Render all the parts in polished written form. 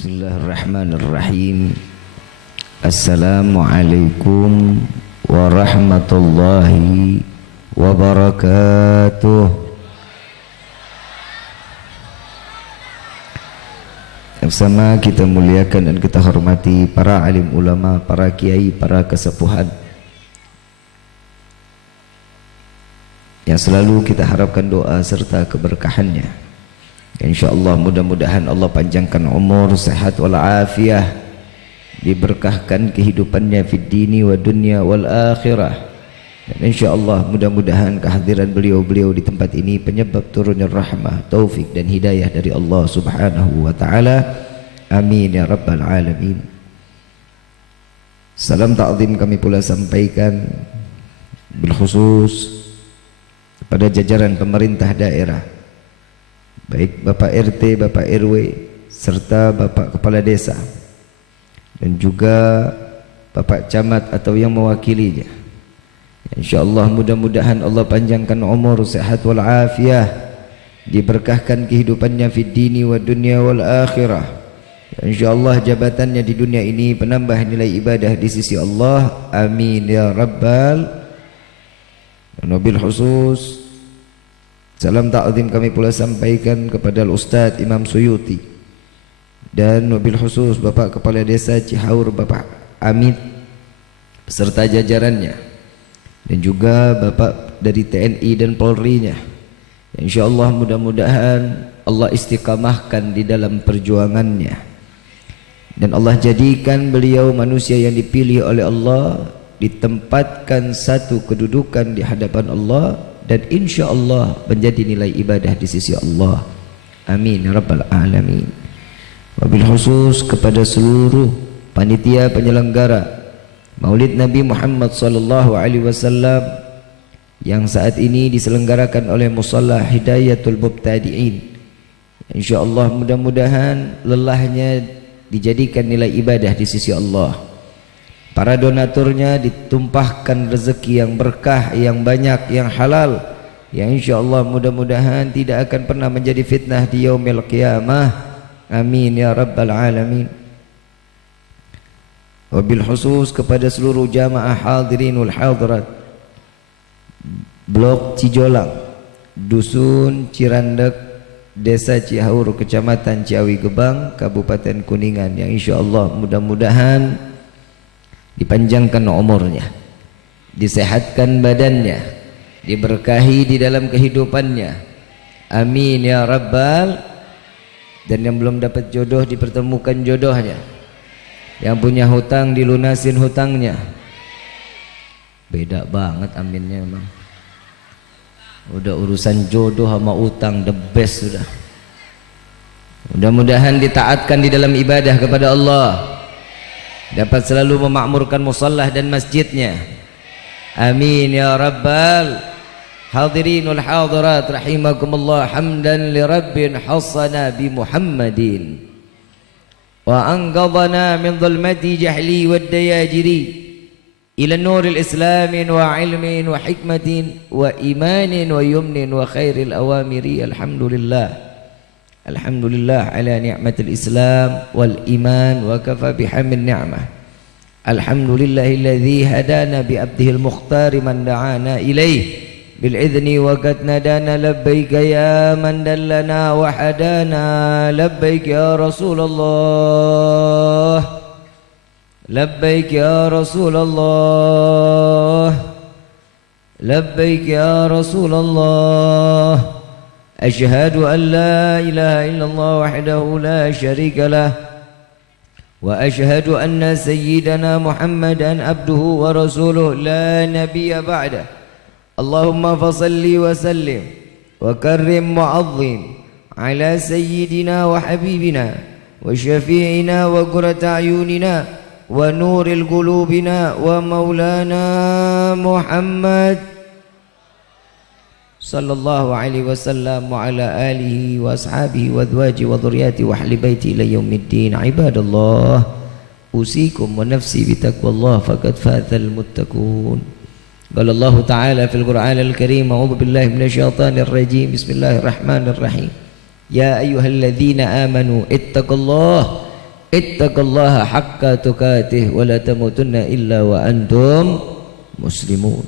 Bismillahirrahmanirrahim. Assalamualaikum warahmatullahi wabarakatuh. Bersama kita muliakan dan kita hormati para alim ulama, para kiai, para kesepuhan yang selalu kita harapkan doa serta keberkahannya. InsyaAllah mudah-mudahan Allah panjangkan umur, sehat walafiah, diberkahkan kehidupannya fid dini wa dunya wal akhirah. Dan insyaAllah mudah-mudahan kehadiran beliau-beliau di tempat ini penyebab turunnya rahmah, taufik dan hidayah dari Allah subhanahu wa ta'ala. Amin ya rabbal alamin. Salam ta'zim kami pula sampaikan bil khusus kepada jajaran pemerintah daerah, baik Bapak RT, Bapak RW, serta Bapak Kepala Desa, dan juga Bapak Camat atau yang mewakilinya. InsyaAllah mudah-mudahan Allah panjangkan umur, sehat walafiah, diberkahkan kehidupannya fid dini wa dunya wal akhirah. InsyaAllah jabatannya di dunia ini penambah nilai ibadah di sisi Allah. Amin ya rabbal. Wabil khusus salam ta'zim kami pula sampaikan kepada Ustaz Imam Suyuti, dan wabil khusus Bapak Kepala Desa Cihaur Bapak Amit beserta jajarannya, dan juga Bapak dari TNI dan Polri-nya. InsyaAllah mudah-mudahan Allah istiqamahkan di dalam perjuangannya, dan Allah jadikan beliau manusia yang dipilih oleh Allah, ditempatkan satu kedudukan di hadapan Allah, dan insyaAllah menjadi nilai ibadah di sisi Allah. Amin ya rabbal alamin. Wabil khusus kepada seluruh panitia penyelenggara Maulid Nabi Muhammad sallallahu alaihi wasallam yang saat ini diselenggarakan oleh Musalla Hidayatul Mubtadi'in. InsyaAllah mudah-mudahan lelahnya dijadikan nilai ibadah di sisi Allah. Para donaturnya ditumpahkan rezeki yang berkah, yang banyak, yang halal, yang insyaAllah mudah-mudahan tidak akan pernah menjadi fitnah di yaumil qiyamah. Amin ya rabbal alamin. Wabil khusus kepada seluruh jamaah hadirin wal hadirat Blok Cijolang, Dusun Cirandek, Desa Cihaur, Kecamatan Ciawi Gebang, Kabupaten Kuningan, yang insyaAllah mudah-mudahan dipanjangkan umurnya, disehatkan badannya, diberkahi di dalam kehidupannya. Amin ya rabbal. Dan yang belum dapat jodoh dipertemukan jodohnya, yang punya hutang dilunasin hutangnya. Beda banget aminnya emang. Udah urusan jodoh sama utang the best sudah. Mudah-mudahan ditaatkan di dalam ibadah kepada Allah, dapat selalu memakmurkan musallah dan masjidnya. Amin ya rabbal. Hadirin wal hadirat rahimakumullah, hamdan li rabbin hassana bi Muhammadin wa anqadhana min dhulmati jahli wad dayajiri ila nuril islamin wa ilmin wa hikmatin wa imanin wa yumnin wa khairil awamiri. Alhamdulillah, alhamdulillah ala ni'matil islam wal iman wa kafa bihamid ni'mah. Alhamdulillahilladzi hadana bi abdihil mukhtari man da'ana ilaih bil idzni wa qad nadana labbaika ya man dallana wa hadana labbaik ya Rasulullah labbaik ya Rasulullah labbaik ya Rasulullah. Asyhadu an la ilaha illallah wahdahu la syarika lah wa asyhadu anna sayyidana Muhammadan abduhu wa rasuluh la nabiyya ba'dah. Allahumma fasalli wa sallim wa karrim mu'azzim ala sayyidina wa habibina wa syafi'ina wa qurrata ayunina wa nuril qulubina wa maulana Muhammad sallallahu alaihi wasallam wa ala alihi wa ashabihi wa azwaji wa dhurriyyati wa ahli baiti ila yaumiddin. Ibadallah, usikum wa nafsi bi taqwallah faqad fazal muttaqun. Qala Allah Ta'ala fil Qur'anil Karim, a'udzu billahi minasyaitonir rajim. Bismillahirrahmanirrahim. Ya ayyuhalladzina amanu ittaqullaha ittaqullaha haqqa tuqatih wa la tamutunna illa wa antum muslimun.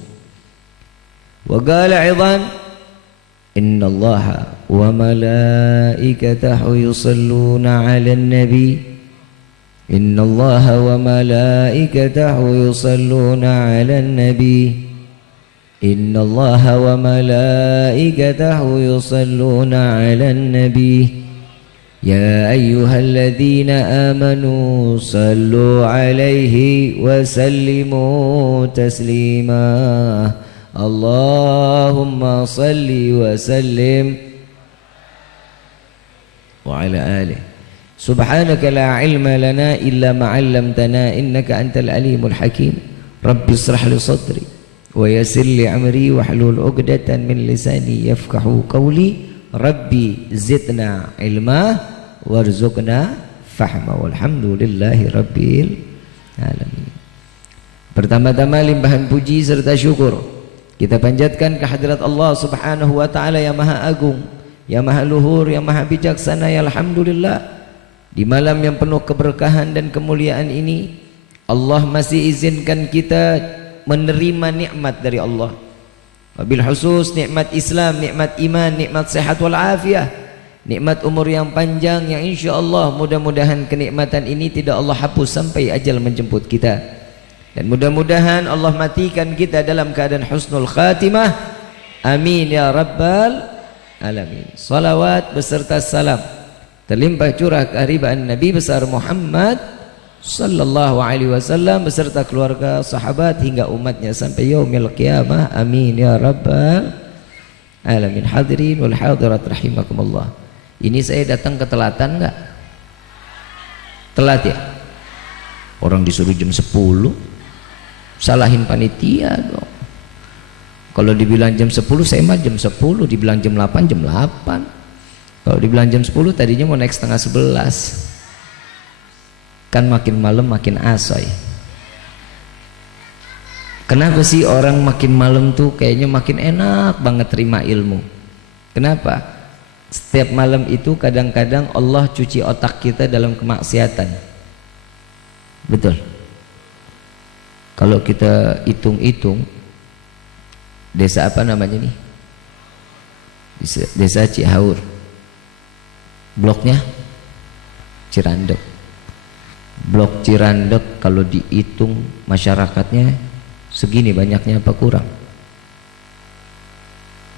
Wa qala aidan innallaha wa malaikatahu yusalluna 'alan nabi innallaha wa malaikatahu yusalluna 'alan nabi innallaha wa malaikatahu yusalluna 'alan nabi ya ayyuhalladzina amanu sallu 'alaihi wa sallimu taslima Allahumma salli wa sallim wa ala alihi subhanaka la ilma lana illa ma 'allamtana innaka antal alimul hakim rabbi israh li sadri wa yassir li amri wahlul 'uqdatan min lisani yafqahu qawli rabbi zidna ilma warzuqna fahma walhamdulillahi rabbil alamin. Pertama-tama limpahan puji serta syukur kita panjatkan kehadirat Allah Subhanahu wa taala yang Maha Agung, yang Maha Luhur, yang Maha Bijaksana. Ya alhamdulillah, di malam yang penuh keberkahan dan kemuliaan ini Allah masih izinkan kita menerima nikmat dari Allah. Wabil khusus nikmat Islam, nikmat iman, nikmat sehat wal afiah, nikmat umur yang panjang yang insyaallah mudah-mudahan kenikmatan ini tidak Allah hapus sampai ajal menjemput kita. Dan mudah-mudahan Allah matikan kita dalam keadaan husnul khatimah. Amin ya rabbal alamin. Salawat beserta salam terlimpah curah kehadiran Nabi besar Muhammad sallallahu alaihi wasallam beserta keluarga, sahabat hingga umatnya sampai yaumil qiyamah. Amin ya rabbal alamin. Hadirin wal hadirat rahimakumullah. Ini saya datang ketelatan enggak? Telat ya? Orang disuruh jam 10 salahin panitia dong. Kalau dibilang jam 10 saya mah jam 10, dibilang jam 8 jam 8. Kalau dibilang jam 10 tadinya mau naik setengah 11. Kan makin malam makin asoy. Kenapa sih orang makin malam tuh kayaknya makin enak banget terima ilmu? Kenapa? Setiap malam itu kadang-kadang Allah cuci otak kita dalam kemaksiatan. Betul. Kalau kita hitung-hitung, desa apa namanya nih? Desa Cihaur. Bloknya Cirandek. Blok Cirandek kalau dihitung masyarakatnya segini banyaknya apa kurang?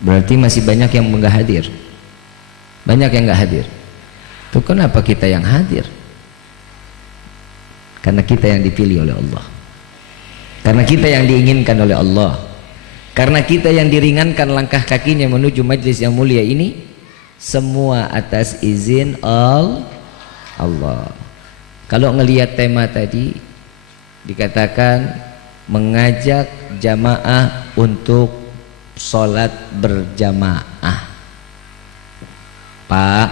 Berarti masih banyak yang enggak hadir. Banyak yang enggak hadir. Itu kenapa kita yang hadir? Karena kita yang dipilih oleh Allah. Karena kita yang diinginkan oleh Allah. Karena kita yang diringankan langkah kakinya menuju majlis yang mulia ini, semua atas izin Allah. Kalau ngelihat tema tadi dikatakan mengajak jamaah untuk sholat berjamaah. Pak,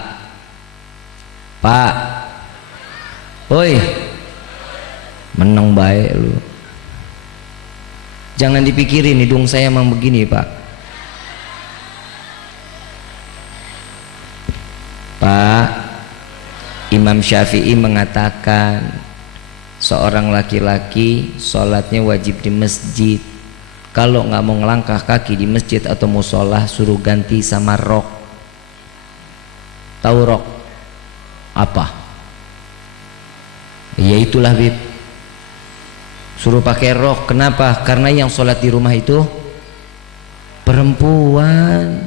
oi, menang baik lu. Jangan dipikirin hidung saya emang begini Pak. Pak, Imam Syafi'i mengatakan seorang laki-laki sholatnya wajib di masjid. Kalau nggak mau ngelangkah kaki di masjid atau musola suruh ganti sama rok. Tahu rok apa? Ya itulah Bib. Suruh pakai rok. Kenapa? Karena yang sholat di rumah itu perempuan.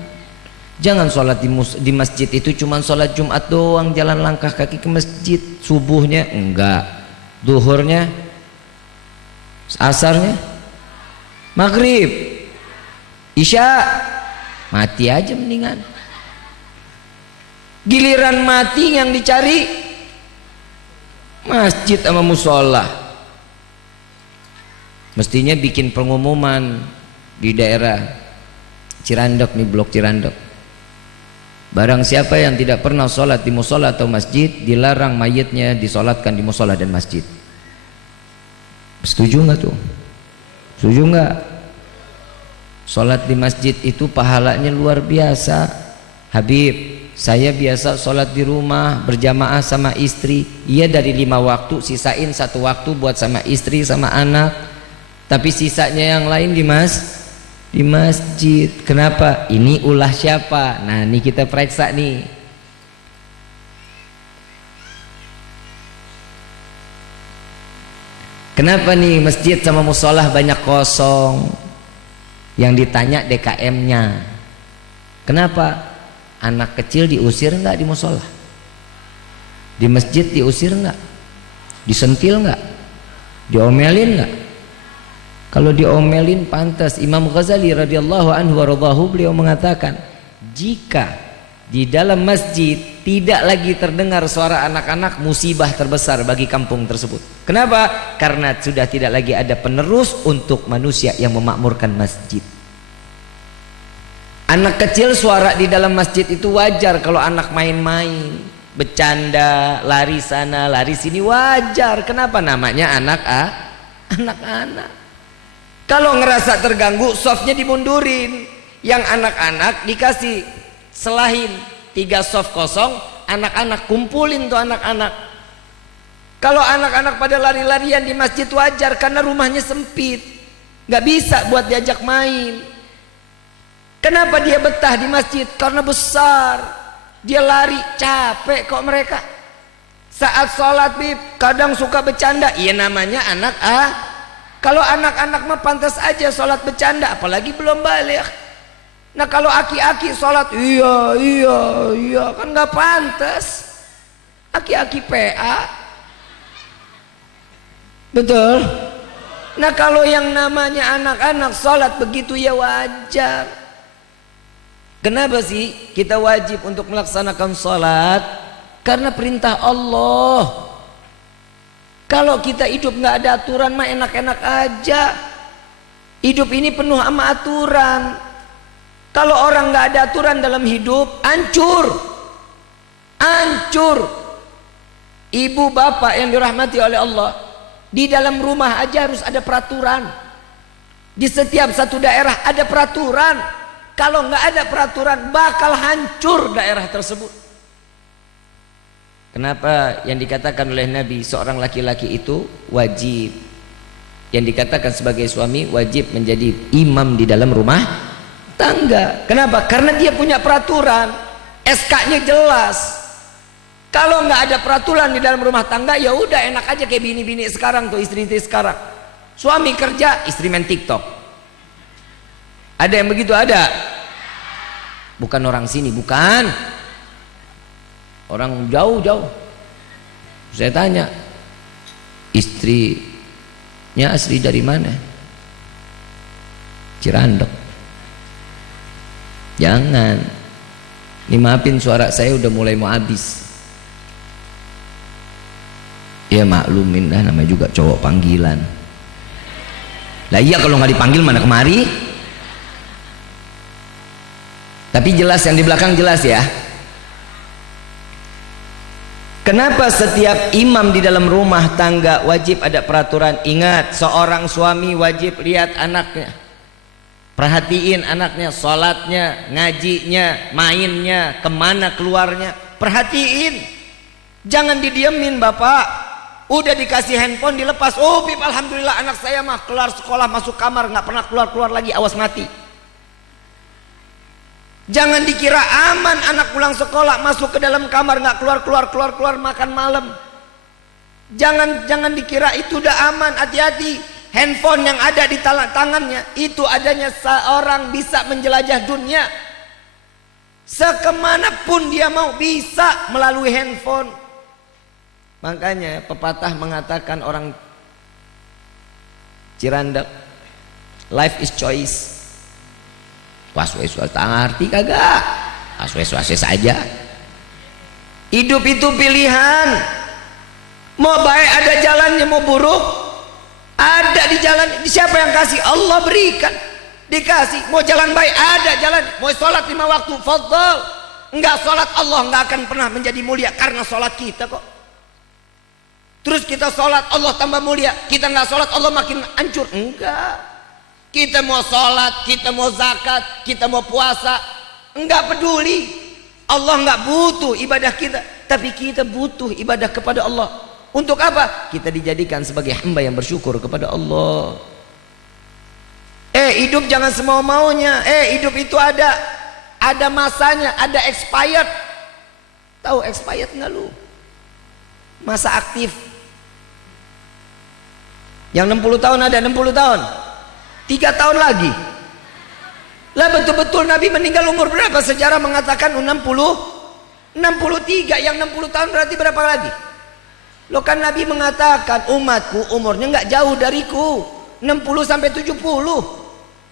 Jangan sholat di masjid itu cuma sholat Jumat doang, jalan langkah kaki ke masjid. Subuhnya enggak, duhurnya, asarnya, maghrib, isya, mati aja mendingan. Giliran mati yang dicari masjid sama musola. Mestinya bikin pengumuman di daerah Cirandek nih, blok Cirandek. Barang siapa yang tidak pernah sholat di musola atau masjid, dilarang mayitnya disolatkan di musola dan masjid. Setuju nggak tuh? Setuju nggak? Sholat di masjid itu pahalanya luar biasa. Habib, saya biasa sholat di rumah berjamaah sama istri. Iya, dari 5 waktu sisain 1 waktu buat sama istri sama anak, tapi sisanya yang lain di masjid. Kenapa? Ini ulah siapa? Nah, ini kita periksa nih. Kenapa nih masjid sama musolah banyak kosong? Yang ditanya DKM-nya. Kenapa? Anak kecil diusir nggak di musolah? Di masjid diusir nggak? Disentil nggak? Diomelin nggak? Kalau diomelin pantas. Imam Ghazali radhiyallahu anhu waradahu, beliau mengatakan, jika di dalam masjid tidak lagi terdengar suara anak-anak, musibah terbesar bagi kampung tersebut. Kenapa? Karena sudah tidak lagi ada penerus untuk manusia yang memakmurkan masjid. Anak kecil suara di dalam masjid itu wajar. Kalau anak main-main, bercanda, lari sana lari sini, wajar. Kenapa? Namanya anak-anak. Kalau ngerasa terganggu, softnya dimundurin. Yang anak-anak dikasih selahin 3 soft kosong, anak-anak kumpulin tuh anak-anak. Kalau anak-anak pada lari-larian di masjid wajar, karena rumahnya sempit, nggak bisa buat diajak main. Kenapa dia betah di masjid? Karena besar. Dia lari, capek kok mereka. Saat sholat bib, kadang suka bercanda. Iya, namanya anak Kalau anak-anak mah pantas aja sholat bercanda, apalagi belum balik. Nah, kalau aki-aki sholat, iya, kan nggak pantas. Aki-aki PA, betul. Nah, kalau yang namanya anak-anak sholat begitu ya wajar. Kenapa sih kita wajib untuk melaksanakan sholat? Karena perintah Allah. Kalau kita hidup nggak ada aturan mah enak-enak aja. Hidup ini penuh sama aturan. Kalau orang nggak ada aturan dalam hidup, hancur. Ibu bapak yang dirahmati oleh Allah, di dalam rumah aja harus ada peraturan. Di setiap satu daerah ada peraturan. Kalau nggak ada peraturan, bakal hancur daerah tersebut. Kenapa yang dikatakan oleh Nabi seorang laki-laki itu wajib, yang dikatakan sebagai suami wajib menjadi imam di dalam rumah tangga? Kenapa? Karena dia punya peraturan, SK-nya jelas. Kalau nggak ada peraturan di dalam rumah tangga, ya udah enak aja kayak bini-bini sekarang tuh, istri-istri sekarang. Suami kerja, istri main TikTok. Ada yang begitu? Ada. Bukan orang sini, bukan. Orang jauh-jauh. Saya tanya, istrinya asli dari mana? Cirandok. Jangan. Ini maafin, suara saya udah mulai mau habis. Ya maklumin dah, namanya juga cowok panggilan. Lah iya, kalau nggak dipanggil mana kemari. Tapi jelas, yang di belakang jelas ya. Kenapa setiap imam di dalam rumah tangga wajib ada peraturan? Ingat, seorang suami wajib lihat anaknya, perhatiin anaknya, sholatnya, ngajinya, mainnya, kemana keluarnya, perhatiin. Jangan didiemin bapak, udah dikasih handphone dilepas. Oh bib, alhamdulillah anak saya mah keluar sekolah masuk kamar, nggak pernah keluar lagi, awas mati. Jangan dikira aman anak pulang sekolah masuk ke dalam kamar nggak keluar makan malam. Jangan dikira itu udah aman. Hati-hati, handphone yang ada di tangannya itu adanya seorang bisa menjelajah dunia. Sekemanapun dia mau bisa melalui handphone. Makanya pepatah mengatakan orang Cirandak, life is choice. Was-was arti kagak, was-was saja. Hidup itu pilihan. Mau baik ada jalannya, mau buruk ada di jalan. Siapa yang kasih? Allah berikan, dikasih. Mau jalan baik ada jalan. Mau sholat 5 waktu, fadhal. Enggak sholat, Allah enggak akan pernah menjadi mulia karena sholat kita kok. Terus kita sholat, Allah tambah mulia. Kita enggak sholat, Allah makin hancur. Enggak. Kita mau sholat, kita mau zakat, kita mau puasa, enggak peduli. Allah nggak butuh ibadah kita, tapi kita butuh ibadah kepada Allah. Untuk apa? Kita dijadikan sebagai hamba yang bersyukur kepada Allah. Hidup jangan semau-maunya. Hidup itu ada masanya, ada expired. Tahu expired nggak lu? Masa aktif. Yang 60 tahun ada 60 tahun. 3 tahun lagi. Lah betul-betul Nabi meninggal umur berapa? Sejarah mengatakan 63. Yang 60 tahun berarti berapa lagi? Loh kan Nabi mengatakan umatku umurnya nggak jauh dariku, 60 sampai 70.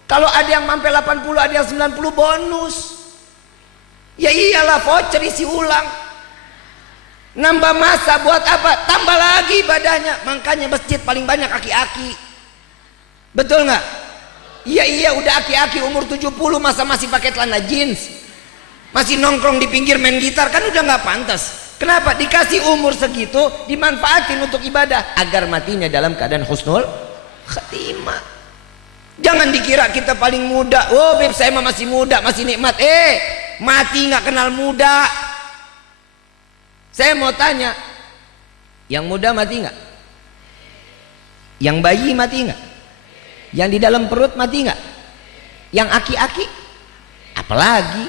Kalau ada yang sampai 80, ada yang 90 bonus. Ya iyalah, voucher isi ulang. Nambah masa buat apa? Tambah lagi ibadahnya. Makanya masjid paling banyak aki-aki. Betul nggak? Iya udah aki-aki umur 70 masa masih pakai celana jeans, masih nongkrong di pinggir main gitar, kan udah nggak pantas. Kenapa? Dikasih umur segitu dimanfaatin untuk ibadah agar matinya dalam keadaan husnul khatimah. Jangan dikira kita paling muda. Oh beb, saya masih muda, masih nikmat. Mati nggak kenal muda. Saya mau tanya, yang muda mati nggak? Yang bayi mati nggak? Yang di dalam perut mati nggak? Yang aki-aki? Apalagi?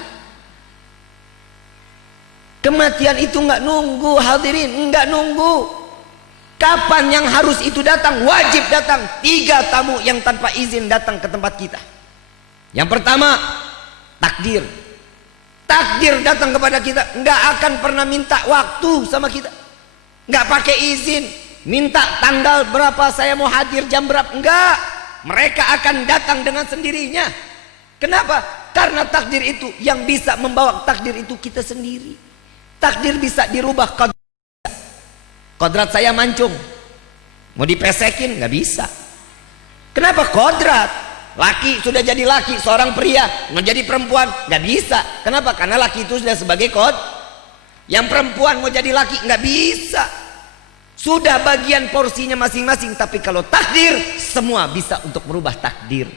Kematian itu nggak nunggu, hadirin, nggak nunggu. Kapan yang harus itu datang? Wajib datang. 3 tamu yang tanpa izin datang ke tempat kita. Yang pertama, takdir. Takdir datang kepada kita, nggak akan pernah minta waktu sama kita, nggak pakai izin, minta tanggal berapa saya mau hadir, jam berapa, enggak. Mereka akan datang dengan sendirinya. Kenapa? Karena takdir itu, yang bisa membawa takdir itu kita sendiri. Takdir bisa dirubah. Kodrat saya mancung, mau dipesekin nggak bisa. Kenapa? Kodrat. Laki sudah jadi laki, seorang pria mau jadi perempuan nggak bisa. Kenapa? Karena laki itu sudah sebagai kod. Yang perempuan mau jadi laki nggak bisa. Sudah bagian porsinya masing-masing. Tapi kalau takdir, semua bisa untuk merubah takdir.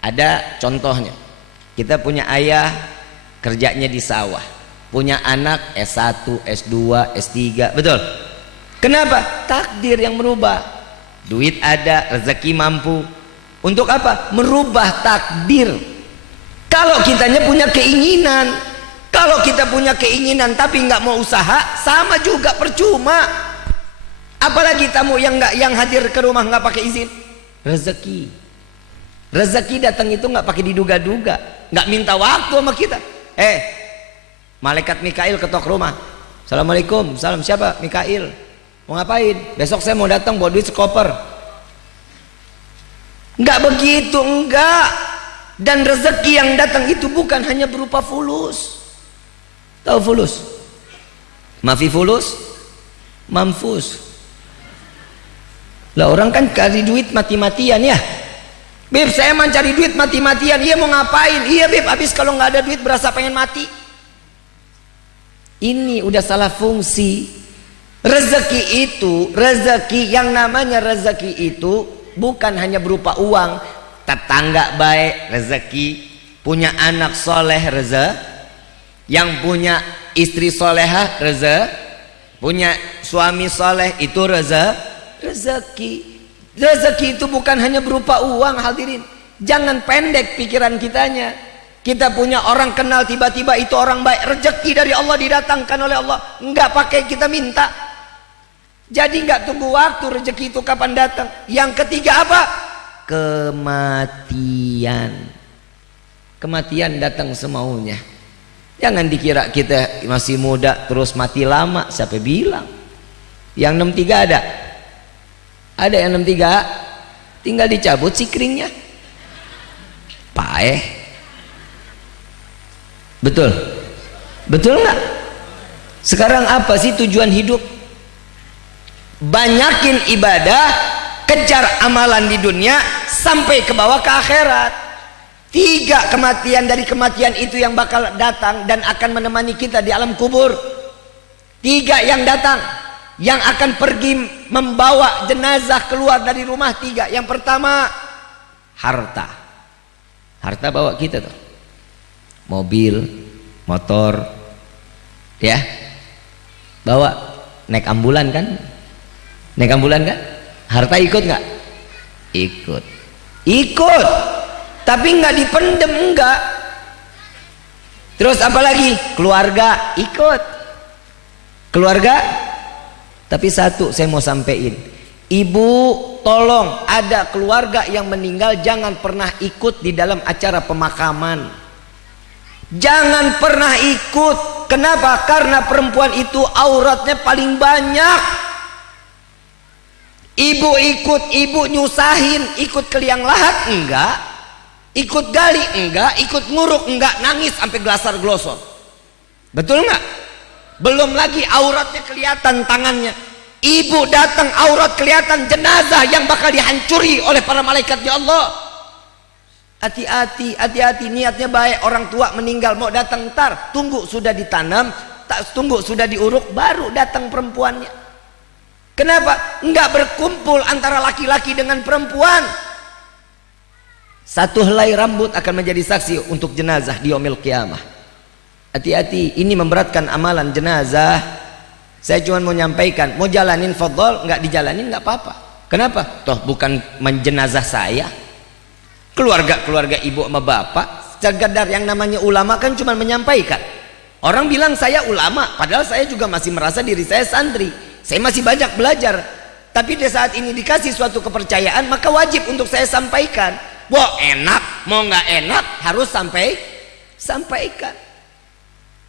Ada contohnya. Kita punya ayah kerjanya di sawah, punya anak S1, S2, S3, betul? Kenapa? Takdir yang merubah. Duit ada, rezeki mampu. Untuk apa? Merubah takdir. Kalau kitanya punya keinginan, kalau kita punya keinginan tapi nggak mau usaha, sama juga, percuma. Apalagi tamu yang hadir ke rumah nggak pakai izin. Rezeki datang itu nggak pakai diduga-duga, nggak minta waktu sama kita. Malaikat Mikail ketok rumah. Assalamualaikum, salam, siapa? Mikail. Mau ngapain? Besok saya mau datang bawa duit sekoper. Enggak begitu, enggak. Dan rezeki yang datang itu bukan hanya berupa fulus. Tahu fulus? Mafi fulus, mamfus. Lah orang kan cari duit mati-matian ya. Beb, saya mencari duit mati-matian. Iya, mau ngapain? Iya beb, habis kalau nggak ada duit berasa pengen mati. Ini udah salah fungsi. Rezeki yang namanya rezeki itu bukan hanya berupa uang. Tetangga baik rezeki, punya anak soleh rezeki, yang punya istri solehah rezeki, punya suami soleh itu rezeki. Rezeki itu bukan hanya berupa uang, hadirin. Jangan pendek pikiran kitanya. Kita punya orang kenal, tiba-tiba itu orang baik, rezeki dari Allah didatangkan oleh Allah, nggak pakai kita minta. Jadi nggak tunggu waktu rezeki itu kapan datang. Yang ketiga apa? Kematian. Kematian datang semaunya. Jangan dikira kita masih muda terus mati lama. Siapa bilang? Yang 63 ada? Ada yang 63, tinggal dicabut sikringnya. Paeh. Betul? Betul nggak? Sekarang apa sih tujuan hidup? Banyakin ibadah, kejar amalan di dunia sampai ke bawah ke akhirat. 3 kematian dari kematian itu yang bakal datang dan akan menemani kita di alam kubur. 3 yang datang, yang akan pergi membawa jenazah keluar dari rumah. 3. Yang pertama, harta. Harta bawa kita tuh, mobil, motor, ya, bawa, naik ambulan kan, harta ikut nggak? Ikut, tapi nggak dipendem, enggak. Terus apalagi? Keluarga ikut, tapi satu saya mau sampein, ibu tolong, ada keluarga yang meninggal jangan pernah ikut di dalam acara pemakaman, jangan pernah ikut. Kenapa? Karena perempuan itu auratnya paling banyak. Ibu ikut, ibu nyusahin, ikut ke liang lahat enggak, ikut gali enggak, ikut nguruk enggak, nangis sampai gelasar glosor. Betul enggak? Belum lagi auratnya kelihatan tangannya. Ibu datang aurat kelihatan, jenazah yang bakal dihancuri oleh para malaikat ya Allah. Hati-hati, niatnya baik, orang tua meninggal mau datang ntar, tunggu sudah ditanam, tak tunggu sudah diuruk baru datang perempuannya. Kenapa? Enggak berkumpul antara laki-laki dengan perempuan. Satu helai rambut akan menjadi saksi untuk jenazah di yaumil qiyamah. Hati-hati, ini memberatkan amalan jenazah. Saya cuma mau menyampaikan, mau jalanin fadhol, enggak dijalanin enggak apa-apa. Kenapa? Toh bukan menjenazah saya. Keluarga ibu sama bapak, sekedar yang namanya ulama kan cuma menyampaikan. Orang bilang saya ulama, padahal saya juga masih merasa diri saya santri. Saya masih banyak belajar. Tapi di saat ini dikasih suatu kepercayaan, maka wajib untuk saya sampaikan. Wah enak, mau nggak enak harus sampaikan.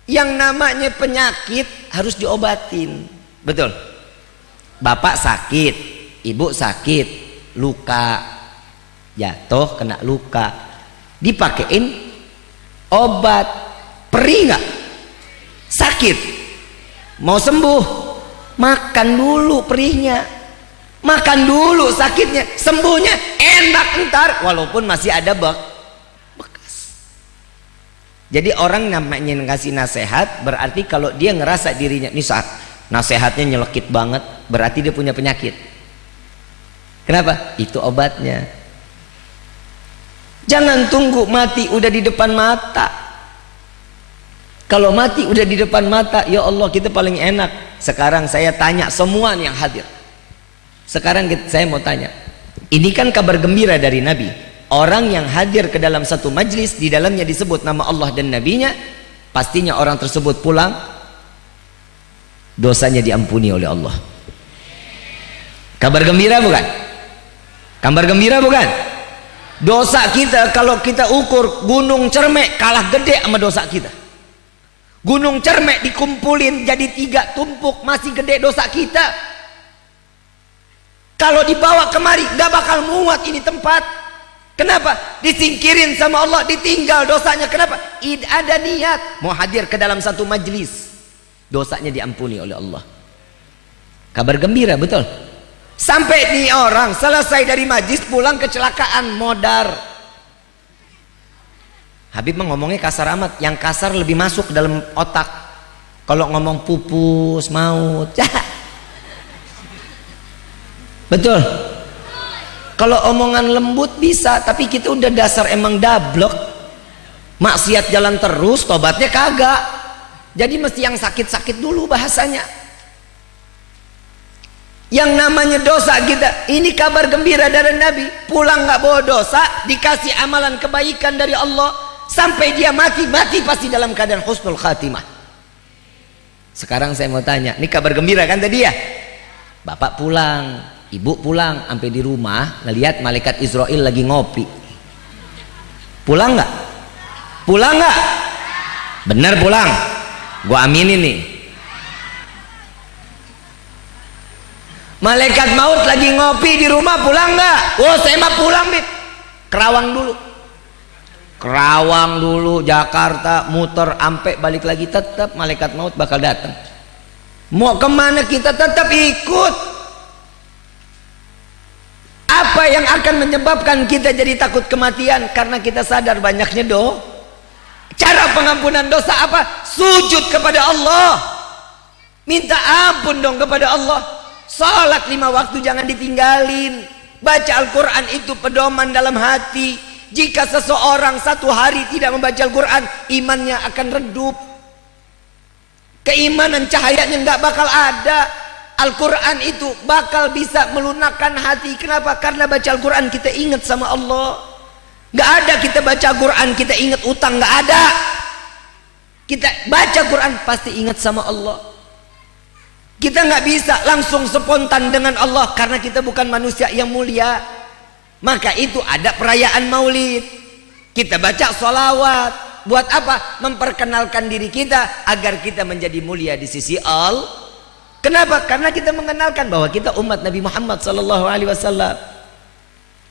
Yang namanya penyakit harus diobatin. Betul. Bapak sakit, ibu sakit, luka, jatuh kena luka, dipakein obat, perih nggak? Sakit, mau sembuh, makan dulu perihnya, makan dulu sakitnya, sembuhnya enak ntar, walaupun masih ada bekas. Jadi orang namanya ngasih nasihat berarti kalau dia ngerasa dirinya, nih saat nasihatnya nyelekit banget, berarti dia punya penyakit. Kenapa? Itu obatnya. Jangan tunggu mati udah di depan mata. Kalau mati udah di depan mata, ya Allah kita paling enak. Sekarang saya tanya semua yang hadir. Sekarang saya mau tanya. Ini kan kabar gembira dari Nabi. Orang yang hadir ke dalam satu majlis, di dalamnya disebut nama Allah dan Nabinya, pastinya orang tersebut pulang, dosanya diampuni oleh Allah. Kabar gembira bukan? Kabar gembira bukan? Dosa kita kalau kita ukur gunung Cermek kalah gede sama dosa kita. Gunung Cermek dikumpulin jadi 3 tumpuk, masih gede dosa kita. Kalau dibawa kemari gak bakal muat ini tempat. Kenapa? Disingkirin sama Allah, ditinggal dosanya. Kenapa? Ada niat mau hadir ke dalam satu majlis, dosanya diampuni oleh Allah. Kabar gembira, betul. Sampai nih orang selesai dari majlis pulang kecelakaan modar. Habib ngomongnya kasar amat, yang kasar lebih masuk ke dalam otak. Kalau ngomong pupus, maut, betul. Kalau omongan lembut bisa, tapi kita udah dasar emang dablek, maksiat jalan terus, tobatnya kagak. Jadi mesti yang sakit-sakit dulu bahasanya. Yang namanya dosa kita, ini kabar gembira dari Nabi. Pulang nggak bawa dosa, dikasih amalan kebaikan dari Allah. Sampai dia mati pasti dalam keadaan husnul khatimah. Sekarang saya mau tanya, ini kabar gembira kan tadi ya? Bapak pulang, ibu pulang, sampai di rumah ngelihat malaikat Israel lagi ngopi. Pulang nggak? Pulang nggak? Bener pulang? Gua aminin nih. Malaikat maut lagi ngopi di rumah, pulang nggak? Oh saya mah pulang Bib. Kerawang dulu, Jakarta, muter, ampe balik lagi, tetap malaikat maut bakal datang. Mau kemana kita tetap ikut. Apa yang akan menyebabkan kita jadi takut kematian? Karena kita sadar banyaknya Cara pengampunan dosa apa? Sujud kepada Allah, minta ampun dong kepada Allah. Salat 5 waktu jangan ditinggalin. Baca Al-Quran itu pedoman dalam hati. Jika seseorang 1 hari tidak membaca Al-Quran, imannya akan redup. Keimanan cahayanya nggak bakal ada. Al-Quran itu bakal bisa melunakkan hati. Kenapa? Karena baca Al-Quran kita ingat sama Allah. Nggak ada kita baca Al-Quran kita ingat utang, nggak ada. Kita baca Quran pasti ingat sama Allah. Kita nggak bisa langsung spontan dengan Allah karena kita bukan manusia yang mulia. Maka itu ada perayaan Maulid. Kita baca sholawat. Buat apa? Memperkenalkan diri kita agar kita menjadi mulia di sisi Allah. Kenapa? Karena kita mengenalkan bahwa kita umat Nabi Muhammad SAW.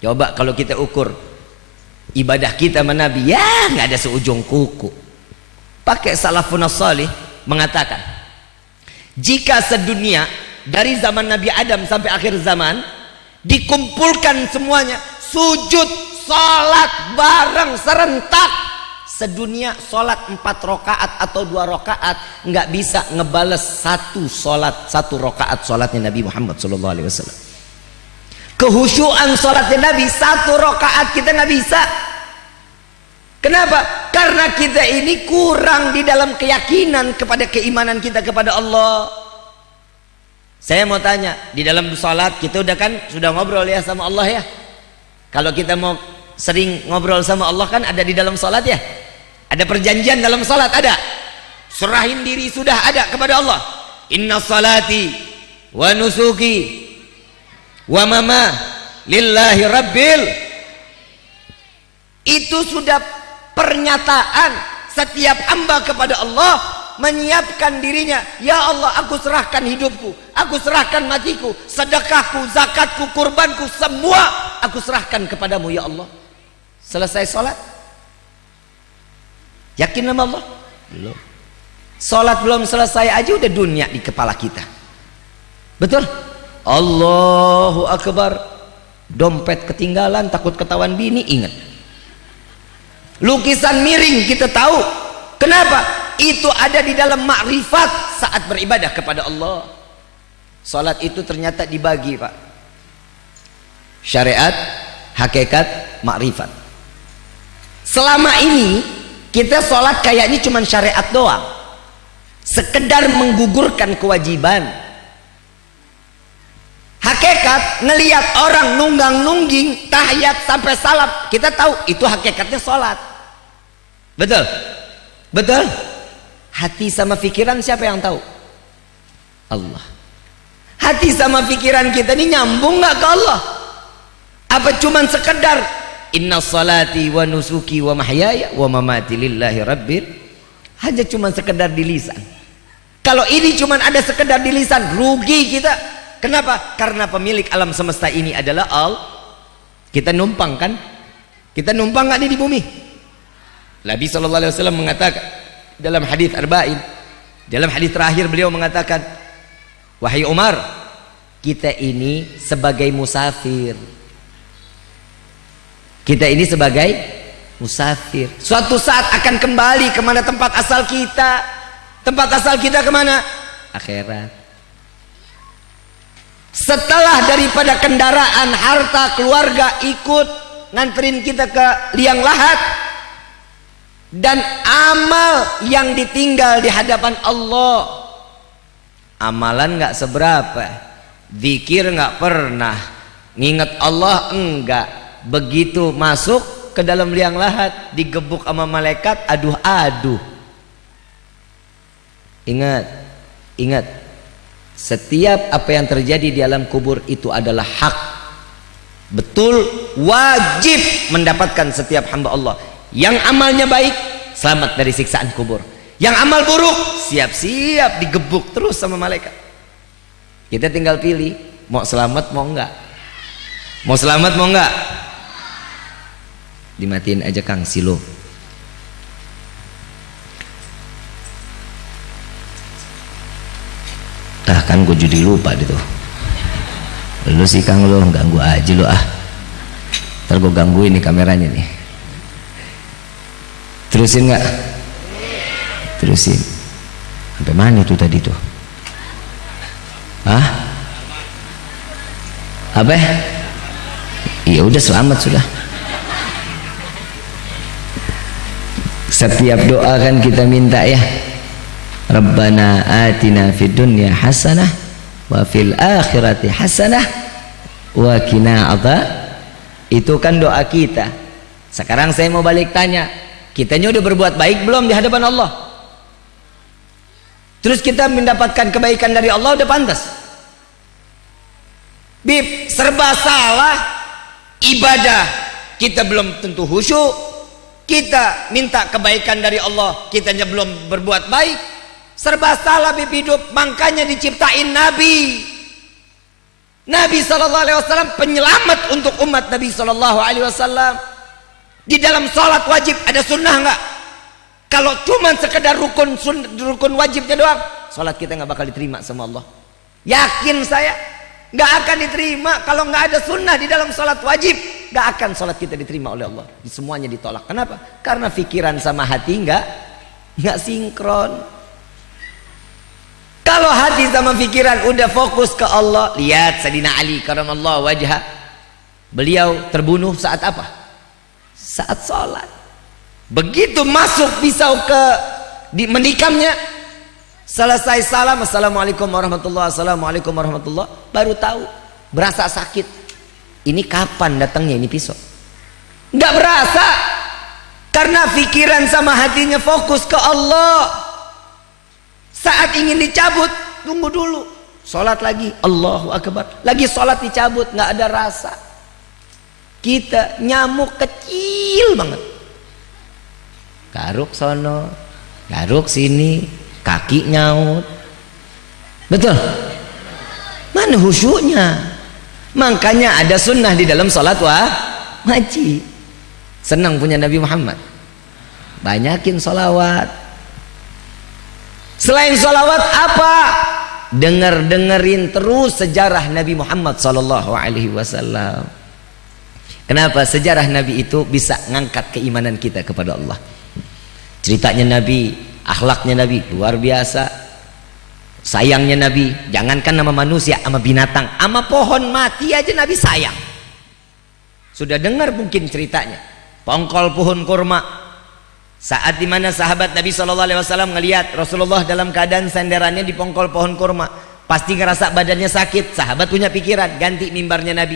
Coba kalau kita ukur ibadah kita sama Nabi, ya nggak ada seujung kuku. Pakai salafun salih mengatakan, jika sedunia dari zaman Nabi Adam sampai akhir zaman dikumpulkan semuanya sujud salat bareng serentak, sedunia salat 4 rakaat atau 2 rakaat nggak bisa ngebales satu salat 1 rakaat salatnya Nabi Muhammad SAW. Kehusyuan salatnya Nabi 1 rakaat kita nggak bisa. Kenapa? Karena kita ini kurang di dalam keyakinan kepada keimanan kita kepada Allah. Saya mau tanya, di dalam salat kita udah kan sudah ngobrol ya sama Allah ya. Kalau kita mau sering ngobrol sama Allah kan ada di dalam salat ya. Ada perjanjian dalam salat, ada. Serahin diri sudah ada kepada Allah. Inna salati wa nusuki wa mama lillahi rabbil. Itu sudah pernyataan setiap hamba kepada Allah, menyiapkan dirinya. Ya Allah, aku serahkan hidupku, aku serahkan matiku, sedekahku, zakatku, kurbanku, semua aku serahkan kepadamu ya Allah. Selesai sholat, yakin sama Allah? Belum. Sholat belum selesai aja udah dunia di kepala kita. Betul? Allahu Akbar. Dompet ketinggalan, takut ketahuan bini, ingat. Lukisan miring kita tahu. Kenapa? Itu ada di dalam makrifat saat beribadah kepada Allah. Salat itu ternyata dibagi, Pak. Syariat, hakikat, makrifat. Selama ini kita salat kayaknya cuma syariat doang. Sekedar menggugurkan kewajiban. Hakikat, ngelihat orang nunggang-nungging tahiyat sampai salam, kita tahu itu hakikatnya salat. Betul? Betul? Hati sama pikiran siapa yang tahu? Allah. Hati sama pikiran kita ini nyambung nggak ke Allah? Apa cuman sekedar inna salati wa nusuki wa mahyaya wa mamati lillahi rabbil, hanya cuman sekedar di lisan. Kalau ini cuman ada sekedar di lisan, rugi kita. Kenapa? Karena pemilik alam semesta ini adalah Allah. Kita numpang kan? Kita numpang nggak nih di bumi? Nabi SAW mengatakan dalam hadis arba'in, dalam hadis terakhir beliau mengatakan, wahai Umar, kita ini sebagai musafir. Kita ini sebagai musafir. Suatu saat akan kembali kemana tempat asal kita. Tempat asal kita kemana? Akhirat. Setelah daripada kendaraan, harta, keluarga ikut nganterin kita ke liang lahat, dan amal yang ditinggal di hadapan Allah, amalan nggak seberapa, zikir nggak pernah, nginget Allah enggak. Begitu masuk ke dalam liang lahat, digebuk sama malaikat, aduh-aduh. Ingat, ingat, setiap apa yang terjadi di alam kubur itu adalah hak, betul, wajib mendapatkan setiap hamba Allah. Yang amalnya baik, selamat dari siksaan kubur. Yang amal buruk, siap-siap digebuk terus sama malaikat. Kita tinggal pilih, mau selamat mau enggak. Mau selamat mau enggak? Dimatiin aja Kang Silo. Ah kan gue jadi lupa gitu. Lu sih Kang, lu ganggu aja lu ah. Ntar gue gangguin nih kameranya nih. Terusin nggak? Terusin. Sampai mana itu tadi tuh? Hah? Apa? Iya udah, selamat sudah. Setiap doa kan kita minta ya. Rabbana atina fid dunya hasanah wa fil akhirati hasanah wa qina adzab. Itu kan doa kita. Sekarang saya mau balik tanya, kitanya udah berbuat baik belum di hadapan Allah? Terus kita mendapatkan kebaikan dari Allah udah pantas? Bib, serba salah. Ibadah kita belum tentu khusyuk. Kita minta kebaikan dari Allah, kitanya belum berbuat baik. Serba salah Bib hidup. Makanya diciptain Nabi. Nabi SAW penyelamat untuk umat Nabi SAW. Di dalam sholat wajib ada sunnah nggak? Kalau cuma sekedar rukun wajibnya doang, sholat kita nggak bakal diterima sama Allah. Yakin saya, nggak akan diterima kalau nggak ada sunnah di dalam sholat wajib. Nggak akan sholat kita diterima oleh Allah. Semuanya ditolak. Kenapa? Karena pikiran sama hati nggak sinkron. Kalau hati sama pikiran udah fokus ke Allah, lihat Sayyidina Ali karamallahu wajhah, beliau terbunuh saat apa? Saat sholat. Begitu masuk pisau ke menikamnya, selesai salam, assalamualaikum warahmatullahi, assalamualaikum warahmatullahi, baru tahu, berasa sakit. Ini kapan datangnya ini pisau? Nggak berasa, karena pikiran sama hatinya fokus ke Allah. Saat ingin dicabut, tunggu dulu, sholat lagi, Allahu Akbar, lagi sholat dicabut, nggak ada rasa. Kita nyamuk kecil banget, garuk sono, garuk sini, kaki nyaut. Betul? Mana khusyuknya? Makanya ada sunnah di dalam sholat wajib. Senang punya Nabi Muhammad, banyakin sholawat. Selain sholawat apa? Dengerin terus sejarah Nabi Muhammad SAW. Kenapa? Sejarah Nabi itu bisa ngangkat keimanan kita kepada Allah. Ceritanya Nabi, akhlaknya Nabi luar biasa. Sayangnya Nabi, jangankan sama manusia, sama binatang, sama pohon mati aja Nabi sayang. Sudah dengar mungkin ceritanya, pongkol pohon kurma. Saat dimana sahabat Nabi SAW ngelihat Rasulullah dalam keadaan senderannya di pongkol pohon kurma, pasti ngerasa badannya sakit. Sahabat punya pikiran, ganti mimbarnya Nabi,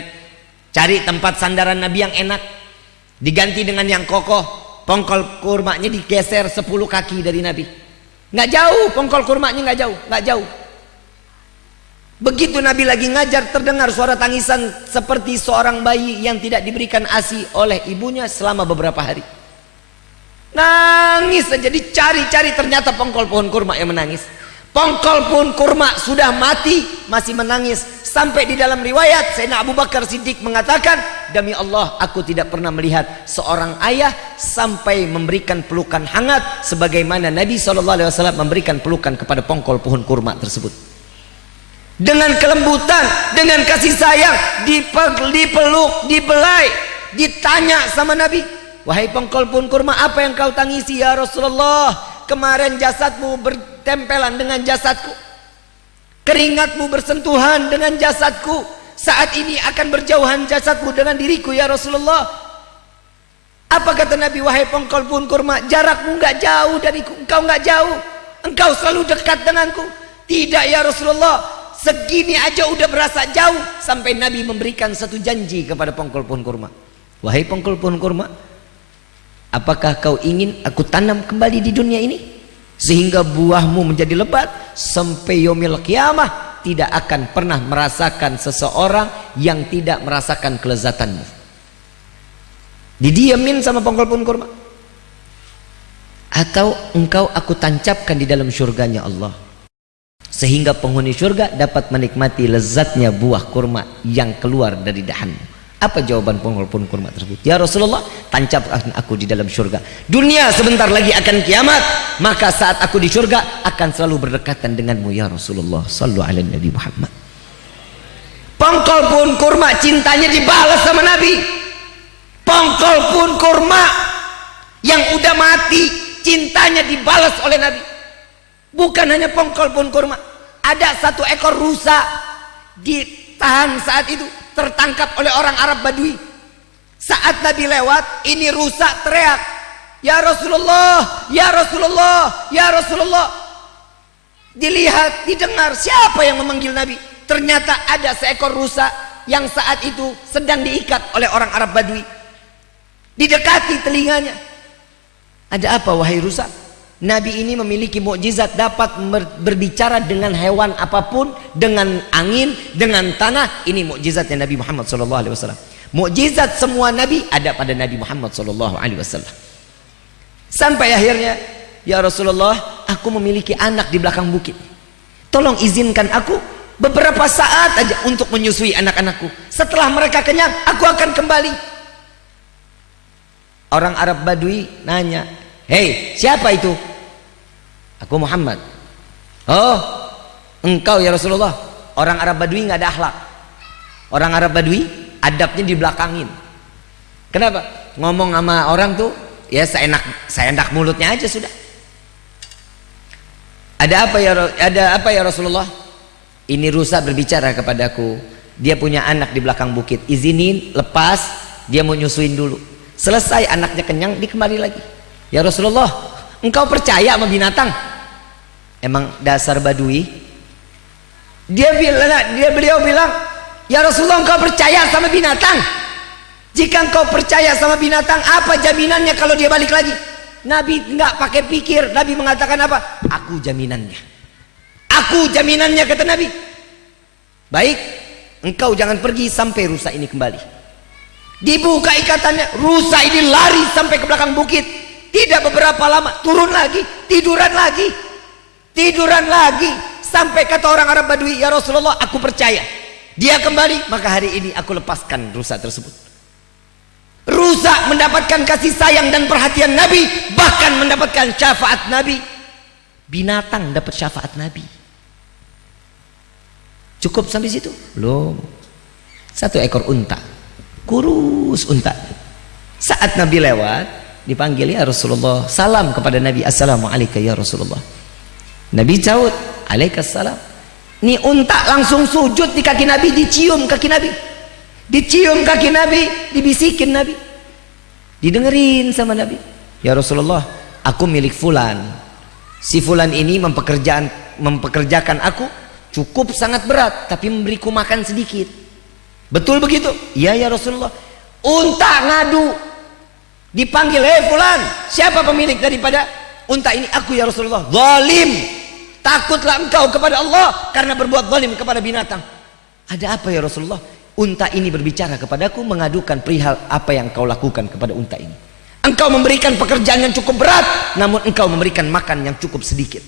cari tempat sandaran Nabi yang enak, diganti dengan yang kokoh. Pongkol kurmanya digeser 10 kaki dari Nabi. Nggak jauh, pongkol kurmanya nggak jauh. Begitu Nabi lagi ngajar, terdengar suara tangisan seperti seorang bayi yang tidak diberikan ASI oleh ibunya selama beberapa hari. Nangis saja, dicari-cari, ternyata pongkol pohon kurma yang menangis. Pongkol pohon kurma sudah mati, masih menangis. Sampai di dalam riwayat Sayyidina Abu Bakar Siddiq mengatakan, demi Allah aku tidak pernah melihat seorang ayah sampai memberikan pelukan hangat sebagaimana Nabi SAW memberikan pelukan kepada pongkol pohon kurma tersebut. Dengan kelembutan, dengan kasih sayang, dipeluk, dibelai, ditanya sama Nabi, wahai pongkol pohon kurma, apa yang kau tangisi ya Rasulullah? Kemarin jasadmu bertempelan dengan jasadku, keringatmu bersentuhan dengan jasadku, saat ini akan berjauhan jasadmu dengan diriku ya Rasulullah. Apa kata Nabi? Wahai pongkol pohon kurma, jarakmu nggak jauh dariku, engkau nggak jauh, engkau selalu dekat denganku. Tidak ya Rasulullah, segini aja udah berasa jauh. Sampai Nabi memberikan satu janji kepada pongkol pohon kurma, wahai pongkol pohon kurma, apakah kau ingin aku tanam kembali di dunia ini sehingga buahmu menjadi lebat sampai yaumil qiyamah, tidak akan pernah merasakan seseorang yang tidak merasakan kelezatanmu? Didiamin sama pongkol pohon kurma. Atau engkau aku tancapkan di dalam syurganya Allah sehingga penghuni syurga dapat menikmati lezatnya buah kurma yang keluar dari dahanmu. Apa jawaban pongkol pohon kurma tersebut? Ya Rasulullah, tancapkan aku di dalam syurga. Dunia sebentar lagi akan kiamat, maka saat aku di syurga akan selalu berdekatan denganmu ya Rasulullah. Sallu ala Nabi Muhammad. Pongkol pohon kurma cintanya dibalas sama Nabi. Pongkol pohon kurma yang udah mati cintanya dibalas oleh Nabi. Bukan hanya pongkol pohon kurma, ada satu ekor rusa ditahan saat itu, tertangkap oleh orang Arab Badui. Saat Nabi lewat, ini rusa teriak, ya Rasulullah, ya Rasulullah, ya Rasulullah. Dilihat, didengar, siapa yang memanggil Nabi? Ternyata ada seekor rusa yang saat itu sedang diikat oleh orang Arab Badui. Didekati telinganya. Ada apa wahai rusa? Nabi ini memiliki mukjizat, dapat berbicara dengan hewan apapun, dengan angin, dengan tanah. Ini mukjizatnya Nabi Muhammad SAW. Mukjizat semua Nabi ada pada Nabi Muhammad SAW. Sampai akhirnya, ya Rasulullah, aku memiliki anak di belakang bukit. Tolong izinkan aku beberapa saat aja untuk menyusui anak-anakku. Setelah mereka kenyang, aku akan kembali. Orang Arab Badui nanya, hei, siapa itu? Aku Muhammad. Oh, engkau ya Rasulullah. Orang Arab Badui nggak ada akhlak. Orang Arab Badui adabnya dibelakangin. Kenapa? Ngomong sama orang tuh ya seenak mulutnya aja sudah. Ada apa ya Rasulullah? Ini rusa berbicara kepadaku. Dia punya anak di belakang bukit. Izinin, lepas, dia mau nyusuin dulu. Selesai anaknya kenyang, dia kembali lagi. Ya Rasulullah, engkau percaya sama binatang? Emang dasar Badui. Beliau bilang, ya Rasulullah, engkau percaya sama binatang? Jika engkau percaya sama binatang, apa jaminannya kalau dia balik lagi? Nabi enggak pakai pikir. Nabi mengatakan apa? Aku jaminannya. Aku jaminannya, kata Nabi. Baik, engkau jangan pergi sampai rusa ini kembali. Dibuka ikatannya, rusa ini lari sampai ke belakang bukit. Tidak beberapa lama, turun lagi, tiduran lagi, sampai kata orang Arab Badui, ya Rasulullah, aku percaya. Dia kembali, maka hari ini aku lepaskan rusa tersebut. Rusa mendapatkan kasih sayang dan perhatian Nabi, bahkan mendapatkan syafaat Nabi. Binatang dapat syafaat Nabi. Cukup sampai situ? Belum. Satu ekor unta, kurus unta. Saat Nabi lewat, dipanggil, ya Rasulullah, salam kepada Nabi, assalamualaikum ya Rasulullah. Nabi jawab, alaikassalam. Ini unta langsung sujud di kaki Nabi, dicium kaki Nabi. Dicium kaki Nabi, dibisikin Nabi, didengerin sama Nabi. Ya Rasulullah, aku milik fulan. Si fulan ini mempekerjakan aku cukup sangat berat, tapi memberiku makan sedikit. Betul begitu? Iya ya Rasulullah. Unta ngadu, dipanggil, hei fulan, siapa pemilik daripada unta ini? Aku ya Rasulullah. Zalim, takutlah engkau kepada Allah karena berbuat zalim kepada binatang. Ada apa ya Rasulullah? Unta ini berbicara kepadaku, mengadukan perihal apa yang kau lakukan kepada unta ini. Engkau memberikan pekerjaan yang cukup berat, namun engkau memberikan makan yang cukup sedikit.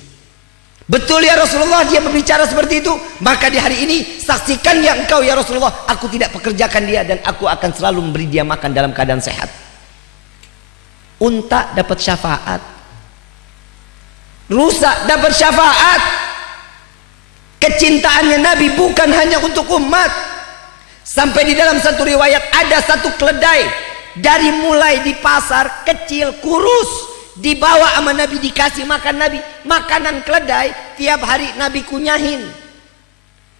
Betul ya Rasulullah, dia berbicara seperti itu. Maka di hari ini saksikan ya engkau ya Rasulullah, aku tidak pekerjakan dia dan aku akan selalu memberi dia makan dalam keadaan sehat. Unta dapat syafaat, rusa dapat syafaat. Kecintaannya Nabi bukan hanya untuk umat. Sampai di dalam satu riwayat ada satu keledai, dari mulai di pasar kecil kurus, dibawa sama Nabi, dikasih makan Nabi. Makanan keledai tiap hari Nabi kunyahin,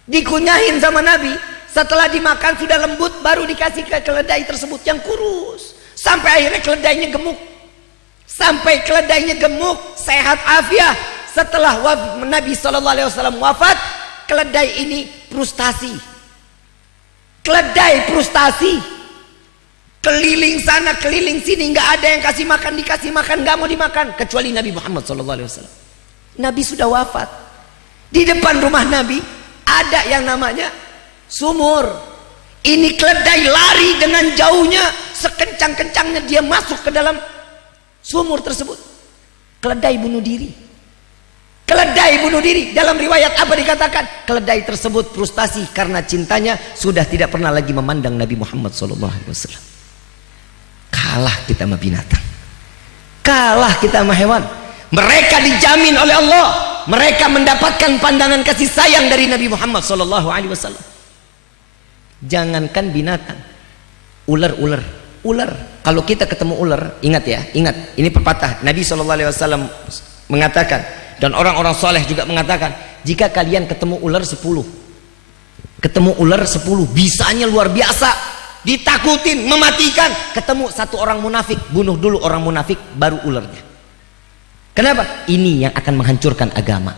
dikunyahin sama Nabi. Setelah dimakan sudah lembut, baru dikasih ke keledai tersebut yang kurus. Sampai akhirnya keledainya gemuk. Sampai keledainya gemuk, sehat afiah. Setelah Nabi SAW wafat, keledai ini frustasi. Keledai frustasi, keliling sana keliling sini, nggak ada yang kasih makan, dikasih makan nggak mau dimakan, kecuali Nabi Muhammad SAW. Nabi sudah wafat. Di depan rumah Nabi ada yang namanya sumur. Ini keledai lari dengan jauhnya, sekencang-kencangnya dia masuk ke dalam sumur tersebut. Keledai bunuh diri. Keledai bunuh diri. Dalam riwayat apa dikatakan? Keledai tersebut frustasi karena cintanya sudah tidak pernah lagi memandang Nabi Muhammad SAW. Kalah kita sama binatang, kalah kita sama hewan. Mereka dijamin oleh Allah, mereka mendapatkan pandangan kasih sayang dari Nabi Muhammad SAW. Jangankan binatang, ular. Kalau kita ketemu ular, ingat ya, ingat, ini pepatah Nabi SAW mengatakan, dan orang-orang soleh juga mengatakan, jika kalian ketemu ular 10, bisanya luar biasa, ditakutin, mematikan. Ketemu satu orang munafik, bunuh dulu orang munafik, baru ularnya. Kenapa? Ini yang akan menghancurkan agama.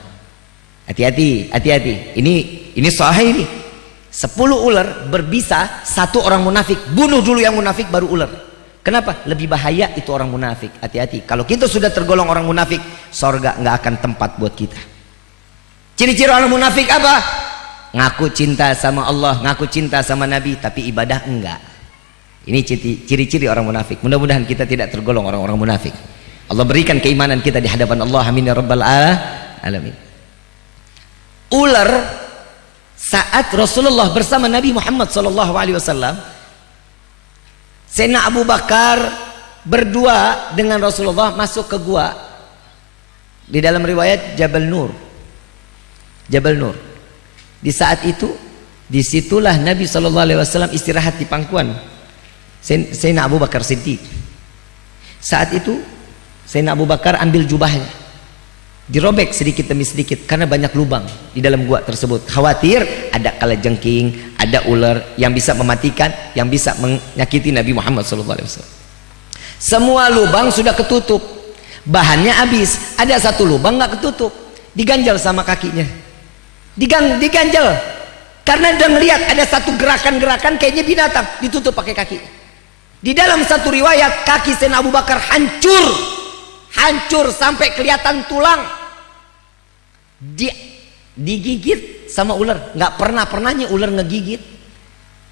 Hati-hati, hati-hati. Ini sahih ini. 10 ular berbisa, 1 orang munafik. Bunuh dulu yang munafik baru ular. Kenapa? Lebih bahaya itu orang munafik. Hati-hati. Kalau kita sudah tergolong orang munafik, sorga nggak akan tempat buat kita. Ciri-ciri orang munafik apa? Ngaku cinta sama Allah, ngaku cinta sama Nabi, tapi ibadah enggak. Ini ciri-ciri orang munafik. Mudah-mudahan kita tidak tergolong orang-orang munafik. Allah berikan keimanan kita di hadapan Allah. Amin ya rabbal alamin. Ular saat Rasulullah bersama Nabi Muhammad SAW, Sayyidina Abu Bakar berdua dengan Rasulullah masuk ke gua. Di dalam riwayat Jabal Nur. Jabal Nur. Di saat itu, disitulah Nabi SAW istirahat di pangkuan Sayyidina Abu Bakar Siddiq. Saat itu Sayyidina Abu Bakar ambil jubahnya, dirobek sedikit demi sedikit karena banyak lubang di dalam gua tersebut. Khawatir ada kalajengking, ada ular yang bisa mematikan, yang bisa menyakiti Nabi Muhammad SAW. Semua lubang sudah ketutup, bahannya habis. Ada 1 lubang nggak ketutup, diganjal sama kakinya, diganjal karena udah ngelihat ada 1 gerakan-gerakan kayaknya binatang, ditutup pakai kaki. Di dalam 1 riwayat kaki Sayyidina Abu Bakar hancur sampai kelihatan tulang. Digigit sama ular. Nggak pernahnya ular ngegigit.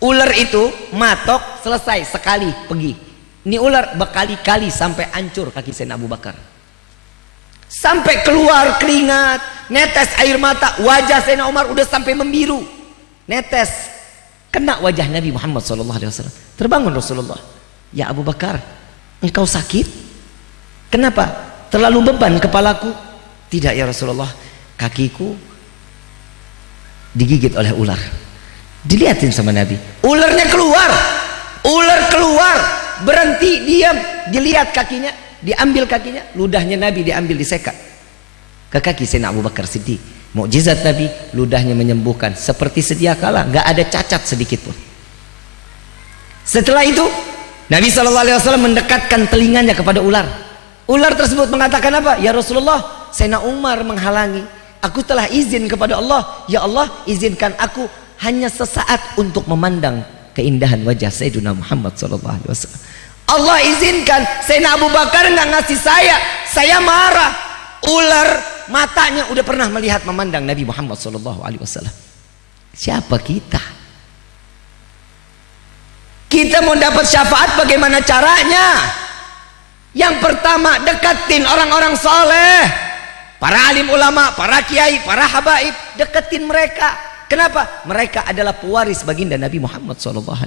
Ular itu matok selesai sekali pergi. Ini ular berkali-kali sampai hancur kaki Sayyidina Abu Bakar. Sampai keluar keringat, netes air mata. Wajah Sayyidina Umar udah sampai membiru, netes kena wajah Nabi Muhammad SAW. Terbangun Rasulullah. Ya Abu Bakar, engkau sakit? Kenapa? Terlalu beban kepalaku? Tidak ya Rasulullah, kakiku digigit oleh ular. Dilihatin sama Nabi, ularnya keluar, berhenti, diam, dilihat kakinya, diambil kakinya, ludahnya Nabi diambil, disekat ke kaki Sayyidina Abu Bakar Siddiq. Mukjizat Nabi, ludahnya menyembuhkan seperti sedia kala, nggak ada cacat sedikit pun. Setelah itu Nabi SAW mendekatkan telinganya kepada ular. Ular tersebut mengatakan apa? Ya Rasulullah, Sayyidina Umar menghalangi. Aku telah izin kepada Allah, ya Allah izinkan aku hanya sesaat untuk memandang keindahan wajah Sayyidina Muhammad SAW. Allah izinkan. Sayyidina Abu Bakar nggak ngasih saya marah. Ular matanya udah pernah melihat memandang Nabi Muhammad SAW. Siapa kita? Kita mau dapat syafaat bagaimana caranya? Yang pertama, deketin orang-orang soleh, para alim ulama, para kiai, para habaib, deketin mereka. Kenapa? Mereka adalah pewaris baginda Nabi Muhammad SAW.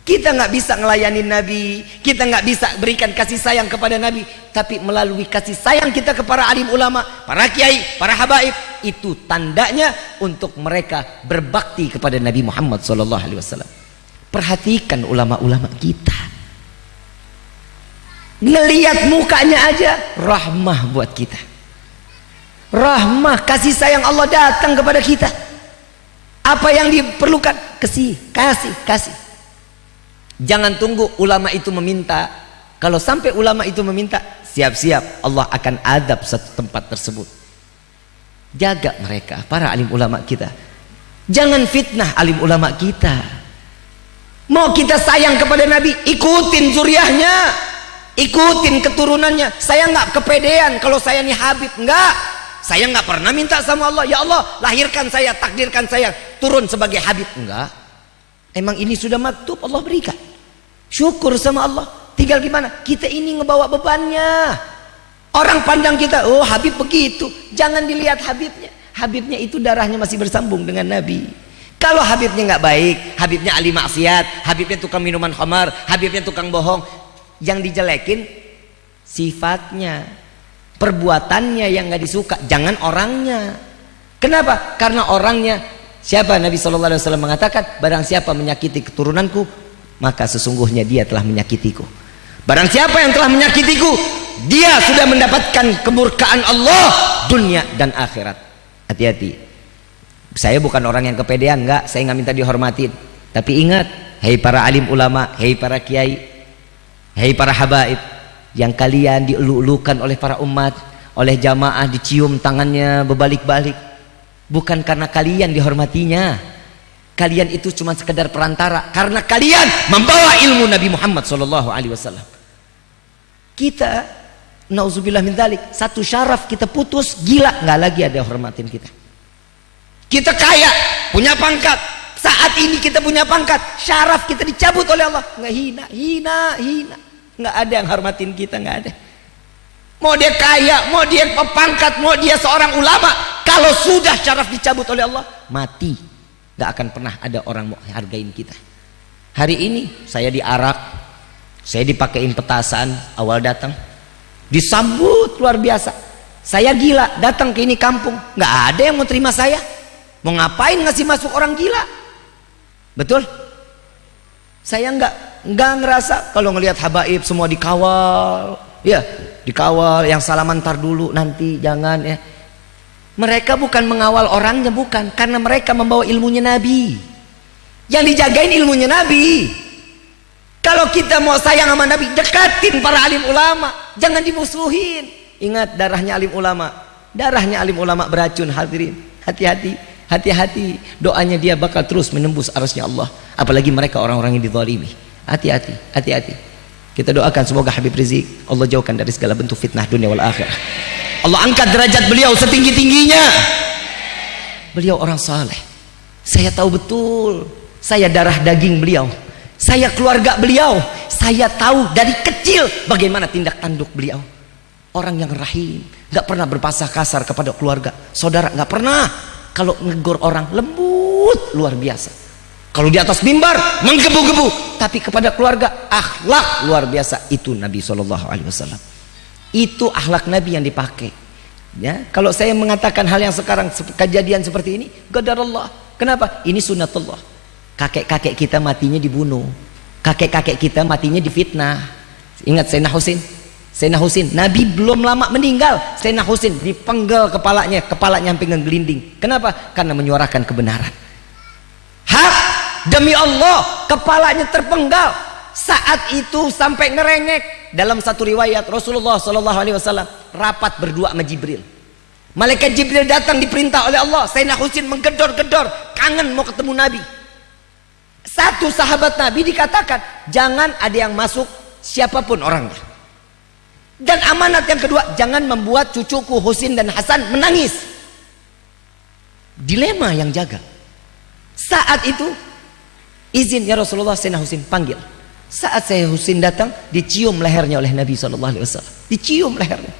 Kita nggak bisa ngelayanin Nabi, kita nggak bisa berikan kasih sayang kepada Nabi, tapi melalui kasih sayang kita kepada alim ulama, para kiai, para habaib, itu tandanya untuk mereka berbakti kepada Nabi Muhammad SAW. Perhatikan ulama-ulama kita, ngelihat mukanya aja rahmah buat kita. Rahmah, kasih sayang Allah datang kepada kita. Apa yang diperlukan? Kasih. Jangan tunggu ulama itu meminta. Kalau sampai ulama itu meminta, siap-siap Allah akan adab satu tempat tersebut. Jaga mereka, para alim ulama kita. Jangan fitnah alim ulama kita. Mau kita sayang kepada Nabi, ikutin zuriahnya, ikutin keturunannya. Saya nggak kepedean kalau saya nih Habib, enggak. Saya nggak pernah minta sama Allah, ya Allah lahirkan saya, takdirkan saya turun sebagai Habib, enggak. Emang ini sudah maktub, Allah berikan. Syukur sama Allah. Tinggal gimana? Kita ini ngebawa bebannya. Orang pandang kita, oh Habib begitu. Jangan dilihat Habibnya. Habibnya itu darahnya masih bersambung dengan Nabi. Kalau Habibnya nggak baik, Habibnya ahli maksiat, Habibnya tukang minuman khamar, Habibnya tukang bohong, yang dijelekin sifatnya, perbuatannya yang nggak disuka, jangan orangnya. Kenapa? Karena orangnya, siapa Nabi SAW mengatakan, barang siapa menyakiti keturunanku, maka sesungguhnya dia telah menyakitiku. Barang siapa yang telah menyakitiku, dia sudah mendapatkan kemurkaan Allah dunia dan akhirat. Hati-hati. Saya bukan orang yang kepedean, enggak, saya nggak minta dihormatin. Tapi ingat, hei para alim ulama, hei para kiai, hei para habaib, yang kalian dielu-elukan oleh para umat, oleh jamaah, dicium tangannya berbalik-balik. Bukan karena kalian dihormatinya. Kalian itu cuma sekedar perantara karena kalian membawa ilmu Nabi Muhammad SAW. Kita, nauzubillah min dzalik, satu syaraf kita putus, gila, nggak lagi ada yang hormatin kita. Kita kaya, punya pangkat. Saat ini kita punya pangkat, syaraf kita dicabut oleh Allah. Nggak hina. Nggak ada yang hormatin kita, nggak ada. Mau dia kaya, mau dia pangkat, mau dia seorang ulama, kalau sudah syaraf dicabut oleh Allah, mati. Gak akan pernah ada orang mau hargain kita. Hari ini saya diarak, saya dipakein petasan awal datang, disambut luar biasa. Saya gila datang ke ini kampung, nggak ada yang mau terima saya. Mau ngapain ngasih masuk orang gila? Betul? Saya nggak ngerasa kalau ngelihat habaib semua dikawal, ya dikawal. Yang salaman tar dulu, nanti jangan ya. Mereka bukan mengawal orangnya, bukan, karena mereka membawa ilmunya Nabi. Yang dijagain ilmunya Nabi. Kalau kita mau sayang sama Nabi, dekatin para alim ulama, jangan dimusuhin. Ingat, darahnya alim ulama beracun. Hadirin, hati-hati. Doanya dia bakal terus menembus arasnya Allah. Apalagi mereka orang-orang yang dizalimi. Hati-hati. Kita doakan semoga Habib Rizik Allah jauhkan dari segala bentuk fitnah dunia wal akhirah. Allah angkat derajat beliau setinggi-tingginya. Beliau orang saleh. Saya tahu betul. Saya darah daging beliau. Saya keluarga beliau. Saya tahu dari kecil bagaimana tindak tanduk beliau. Orang yang rahim, gak pernah berpasah kasar kepada keluarga, saudara, gak pernah. Kalau negor orang lembut luar biasa. Kalau di atas mimbar menggebu-gebu, tapi kepada keluarga akhlak luar biasa. Itu Nabi SAW. Itu akhlak Nabi yang dipakai. Ya, kalau saya mengatakan hal yang sekarang kejadian seperti ini, qadarullah. Kenapa? Ini sunnatullah. Kakek-kakek kita matinya dibunuh. Kakek-kakek kita matinya difitnah. Ingat Sayyidina Husin, Nabi belum lama meninggal, Sayyidina Husin dipenggal kepalanya sampai ngegelinding. Kenapa? Karena menyuarakan kebenaran. Hak demi Allah, kepalanya terpenggal. Saat itu sampai ngerengek. Dalam satu riwayat Rasulullah SAW rapat berdua sama Jibril. Malaikat Jibril datang diperintah oleh Allah. Sayyidina Husin menggedor-gedor, kangen mau ketemu Nabi. Satu sahabat Nabi dikatakan jangan ada yang masuk siapapun orangnya. Dan amanat yang kedua, jangan membuat cucuku Husin dan Hasan menangis. Dilema yang jaga. Saat itu izin ya Rasulullah, Sayyidina Husin panggil. Saat Sayyidina Husin datang, dicium lehernya oleh Nabi SAW. Dicium lehernya.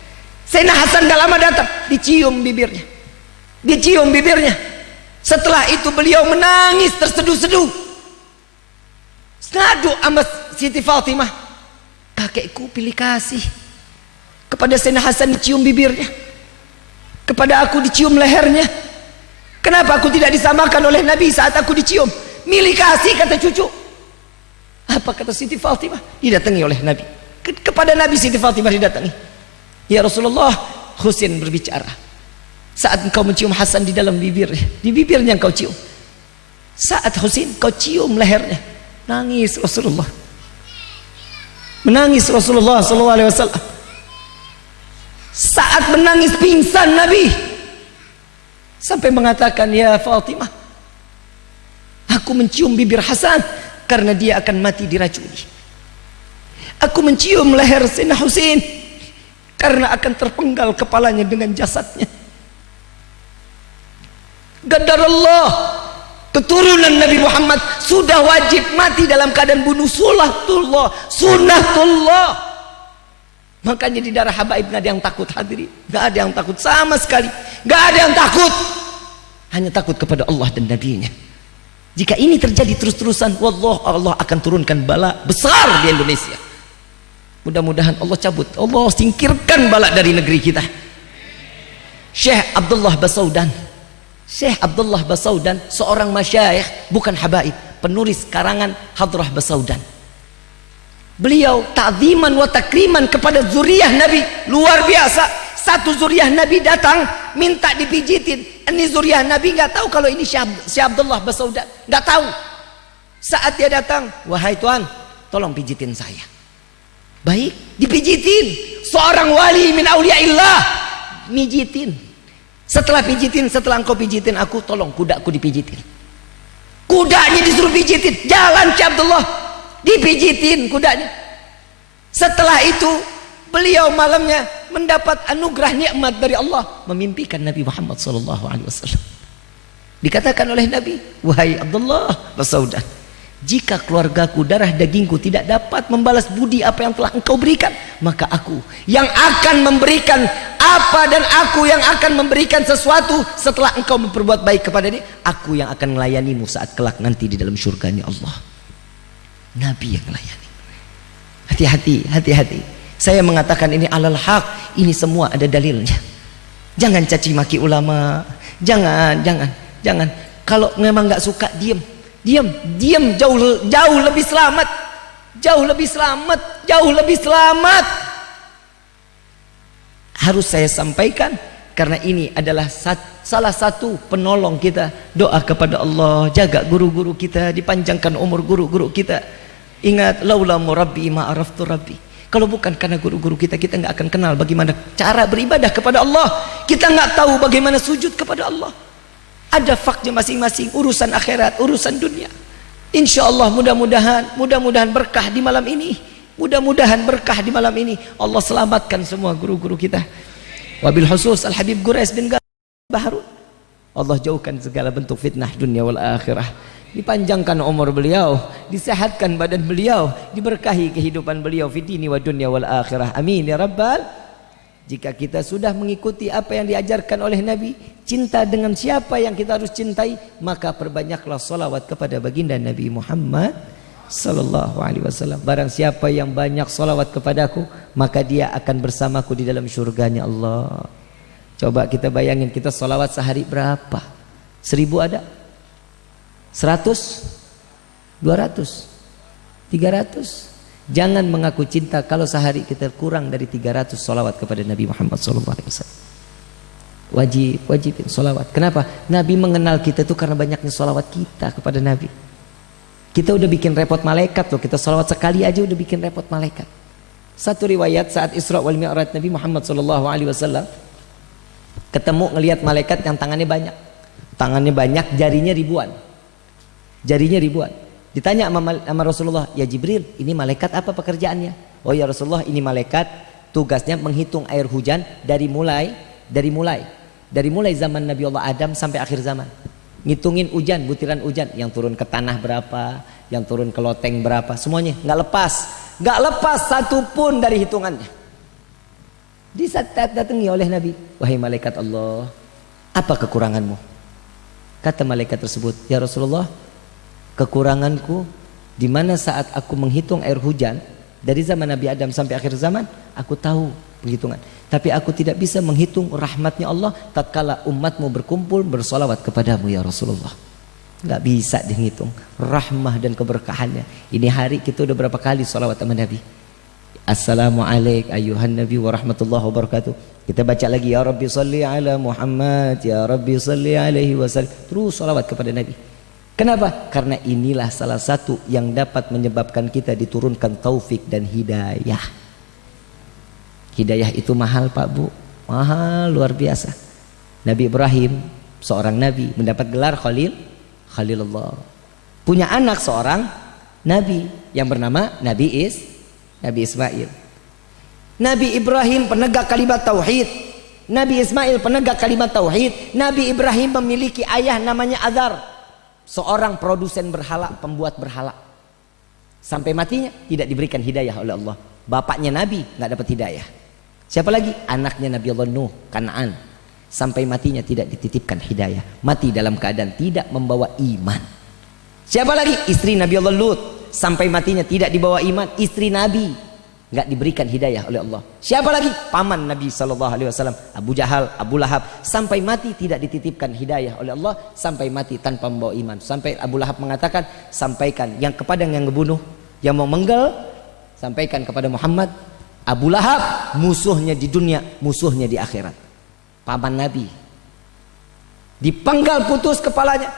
Sayyidina Hasan gak lama datang, dicium bibirnya. Setelah itu beliau menangis terseduh-seduh. Ngadu sama Siti Fatimah, kakekku pilih kasih. Kepada Sayyidina Hasan dicium bibirnya, kepada aku dicium lehernya. Kenapa aku tidak disamakan oleh Nabi saat aku dicium? Milih kasih, kata cucu. Apa kata Siti Fatimah? Didatangi oleh Nabi. Kepada Nabi Siti Fatimah didatangi. Ya Rasulullah, Husin berbicara. Saat engkau mencium Hasan di dalam bibirnya, di bibirnya engkau cium. Saat Husin kau cium lehernya, nangis Rasulullah. Menangis Rasulullah SAW. Saat menangis pingsan Nabi. Sampai mengatakan, ya Fatimah, aku mencium bibir Hasan karena dia akan mati diracuni. Aku mencium leher Sayyidina Husin karena akan terpenggal kepalanya dengan jasadnya. Qadarullah, keturunan Nabi Muhammad sudah wajib mati dalam keadaan bunuh. Sunnatullah. Makanya di darah habaib gak ada yang takut, hadirin. Gak ada yang takut sama sekali. Gak ada yang takut. Hanya takut kepada Allah dan Nabi-Nya. Jika ini terjadi terus-terusan, wallah, Allah akan turunkan bala besar di Indonesia. Mudah-mudahan Allah cabut, Allah singkirkan bala dari negeri kita. Syekh Abdullah Basaudan, seorang masyayikh, bukan habaib, penulis karangan Hadrah Basaudan. Beliau ta'ziman wa takriman kepada zuriyah Nabi, luar biasa. Satu zuriyah Nabi datang minta dipijitin. Ini zuriyah Nabi nggak tahu kalau ini Syekh Abdullah Basaudan, nggak tahu. Saat dia datang, wahai tuan, tolong pijitin saya. Baik, dipijitin. Seorang wali min auliyaillah mijitin. Setelah engkau pijitin aku, tolong kudaku dipijitin. Kudanya disuruh pijitin, jalan Ki Abdullah, dipijitin kudanya. Setelah itu beliau malamnya mendapat anugerah nikmat dari Allah, memimpikan Nabi Muhammad SAW. Dikatakan oleh Nabi, wahai Abdullah Basaudan, jika keluargaku, darah dagingku tidak dapat membalas budi apa yang telah engkau berikan, maka aku yang akan memberikan apa, dan aku yang akan memberikan sesuatu setelah engkau berbuat baik kepada dia. Aku yang akan melayanimu saat kelak nanti di dalam surganya Allah. Nabi yang melayani. Hati-hati. Saya mengatakan ini alal haq, ini semua ada dalilnya. Jangan caci maki ulama. Jangan. Kalau memang nggak suka, diam. Jauh lebih selamat. Harus saya sampaikan karena ini adalah salah satu penolong kita. Doa kepada Allah, jaga guru-guru kita, dipanjangkan umur guru-guru kita. Ingat, laula murabbi ma araftu rabbi. Kalau bukan karena guru-guru kita, kita nggak akan kenal bagaimana cara beribadah kepada Allah. Kita nggak tahu bagaimana sujud kepada Allah. Ada faknya masing-masing, urusan akhirat, urusan dunia. Insya Allah mudah-mudahan berkah di malam ini. Allah selamatkan semua guru-guru kita. Wabil khusus Al-Habib Quraish bin Baharun. Allah jauhkan segala bentuk fitnah dunia wal akhirah. Dipanjangkan umur beliau, disehatkan badan beliau, diberkahi kehidupan beliau fi dini wa dunya wal akhirah. Amin ya rabbal. Jika kita sudah mengikuti apa yang diajarkan oleh Nabi, cinta dengan siapa yang kita harus cintai, maka perbanyaklah salawat kepada baginda Nabi Muhammad sallallahu alaihi wasallam. Barang siapa yang banyak salawat kepadaku, maka dia akan bersamaku di dalam surganya Allah. Coba kita bayangin, kita salawat sehari berapa? 1000 ada? 100? 200? 300? Jangan mengaku cinta kalau sehari kita kurang dari 300 salawat kepada Nabi Muhammad SAW. Wajibin salawat. Kenapa? Nabi mengenal kita itu karena banyaknya salawat kita kepada Nabi. Kita udah bikin repot malaikat loh. Kita salawat sekali aja udah bikin repot malaikat. Satu riwayat saat Isra wal Mi'raj Nabi Muhammad SAW ketemu ngelihat malaikat yang tangannya banyak, jarinya ribuan. Ditanya sama Rasulullah, ya Jibril, ini malaikat apa pekerjaannya? Oh ya Rasulullah, ini malaikat tugasnya menghitung air hujan dari mulai zaman Nabi Allah Adam sampai akhir zaman. Ngitungin butiran hujan yang turun ke tanah berapa, yang turun ke loteng berapa, semuanya nggak lepas satu pun dari hitungannya. Datangi oleh Nabi, wahai malaikat Allah, apa kekuranganmu? Kata malaikat tersebut, ya Rasulullah, kekuranganku di mana saat aku menghitung air hujan dari zaman Nabi Adam sampai akhir zaman, aku tahu penghitungan, tapi aku tidak bisa menghitung rahmatnya Allah tatkala umatmu berkumpul bersolawat kepadamu ya Rasulullah. Nggak bisa dihitung rahmah dan keberkahannya. Ini hari kita udah berapa kali solawat sama Nabi. Assalamualaikum ayuhan Nabi wa rahmatullahi wa barakatuh. Kita baca lagi, ya Rabbi salli ala Muhammad, ya Rabbi salli alaihi wasallam. Terus solawat kepada Nabi. Kenapa? Karena inilah salah satu yang dapat menyebabkan kita diturunkan taufik dan hidayah. Hidayah itu mahal Pak Bu, mahal luar biasa. Nabi Ibrahim, seorang nabi, mendapat gelar Khalilullah. Punya anak seorang nabi yang bernama Nabi Ismail. Nabi Ibrahim penegak kalimat tauhid, Nabi Ismail penegak kalimat tauhid. Nabi Ibrahim memiliki ayah namanya Azar, seorang produsen berhala, pembuat berhala. Sampai matinya tidak diberikan hidayah oleh Allah. Bapaknya Nabi nggak dapat hidayah. Siapa lagi? Anaknya Nabi Allah Nuh, Kanaan. Sampai matinya tidak dititipkan hidayah. Mati dalam keadaan tidak membawa iman. Siapa lagi? Istri Nabi Allah Lut. Sampai matinya tidak dibawa iman. Istri Nabi nggak diberikan hidayah oleh Allah. Siapa lagi? Paman Nabi SAW, Abu Jahal, Abu Lahab. Sampai mati tidak dititipkan hidayah oleh Allah. Sampai mati tanpa membawa iman. Sampai Abu Lahab mengatakan, sampaikan yang kepada yang ngebunuh, yang mau menggal, sampaikan kepada Muhammad, Abu Lahab musuhnya di dunia, musuhnya di akhirat. Paman Nabi dipenggal putus kepalanya,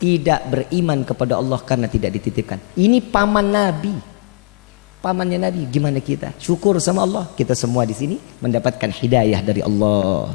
tidak beriman kepada Allah karena tidak dititipkan. Ini paman Nabi, pamannya Nabi. Gimana kita? Syukur sama Allah. Kita semua di sini mendapatkan hidayah dari Allah.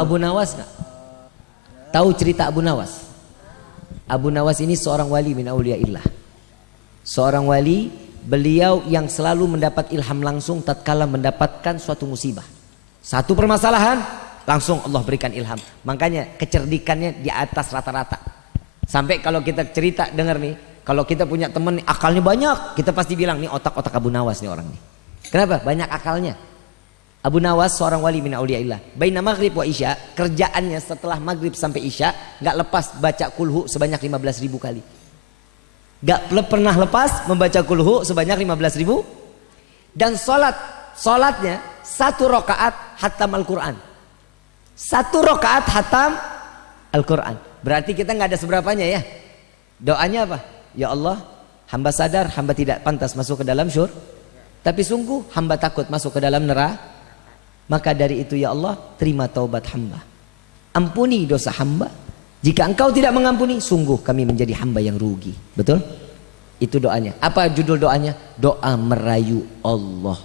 Abu Nawas nggak? Tahu cerita Abu Nawas? Abu Nawas ini seorang wali min auliyaillah. Seorang wali, beliau yang selalu mendapat ilham langsung tatkala mendapatkan suatu musibah. Satu permasalahan, langsung Allah berikan ilham. Makanya kecerdikannya di atas rata-rata. Sampai kalau kita cerita dengar nih, kalau kita punya teman akalnya banyak, kita pasti bilang nih otak-otak Abu Nawas nih orang nih. Kenapa? Banyak akalnya. Abu Nawas seorang wali min auliyaillah. Baina maghrib wa isya, kerjaannya setelah maghrib sampai isya nggak lepas baca kulhu sebanyak 15.000 kali. Nggak pernah lepas membaca kulhu sebanyak 15.000. Dan solatnya 1 rakaat hatam Al-Quran. 1 rakaat hatam Al-Quran. Berarti kita nggak ada seberapanya ya. Doanya apa? Ya Allah, hamba sadar hamba tidak pantas masuk ke dalam syurga, tapi sungguh hamba takut masuk ke dalam neraka. Maka dari itu ya Allah, terima taubat hamba, ampuni dosa hamba. Jika engkau tidak mengampuni, sungguh kami menjadi hamba yang rugi. Betul? Itu doanya. Apa judul doanya? Doa merayu Allah.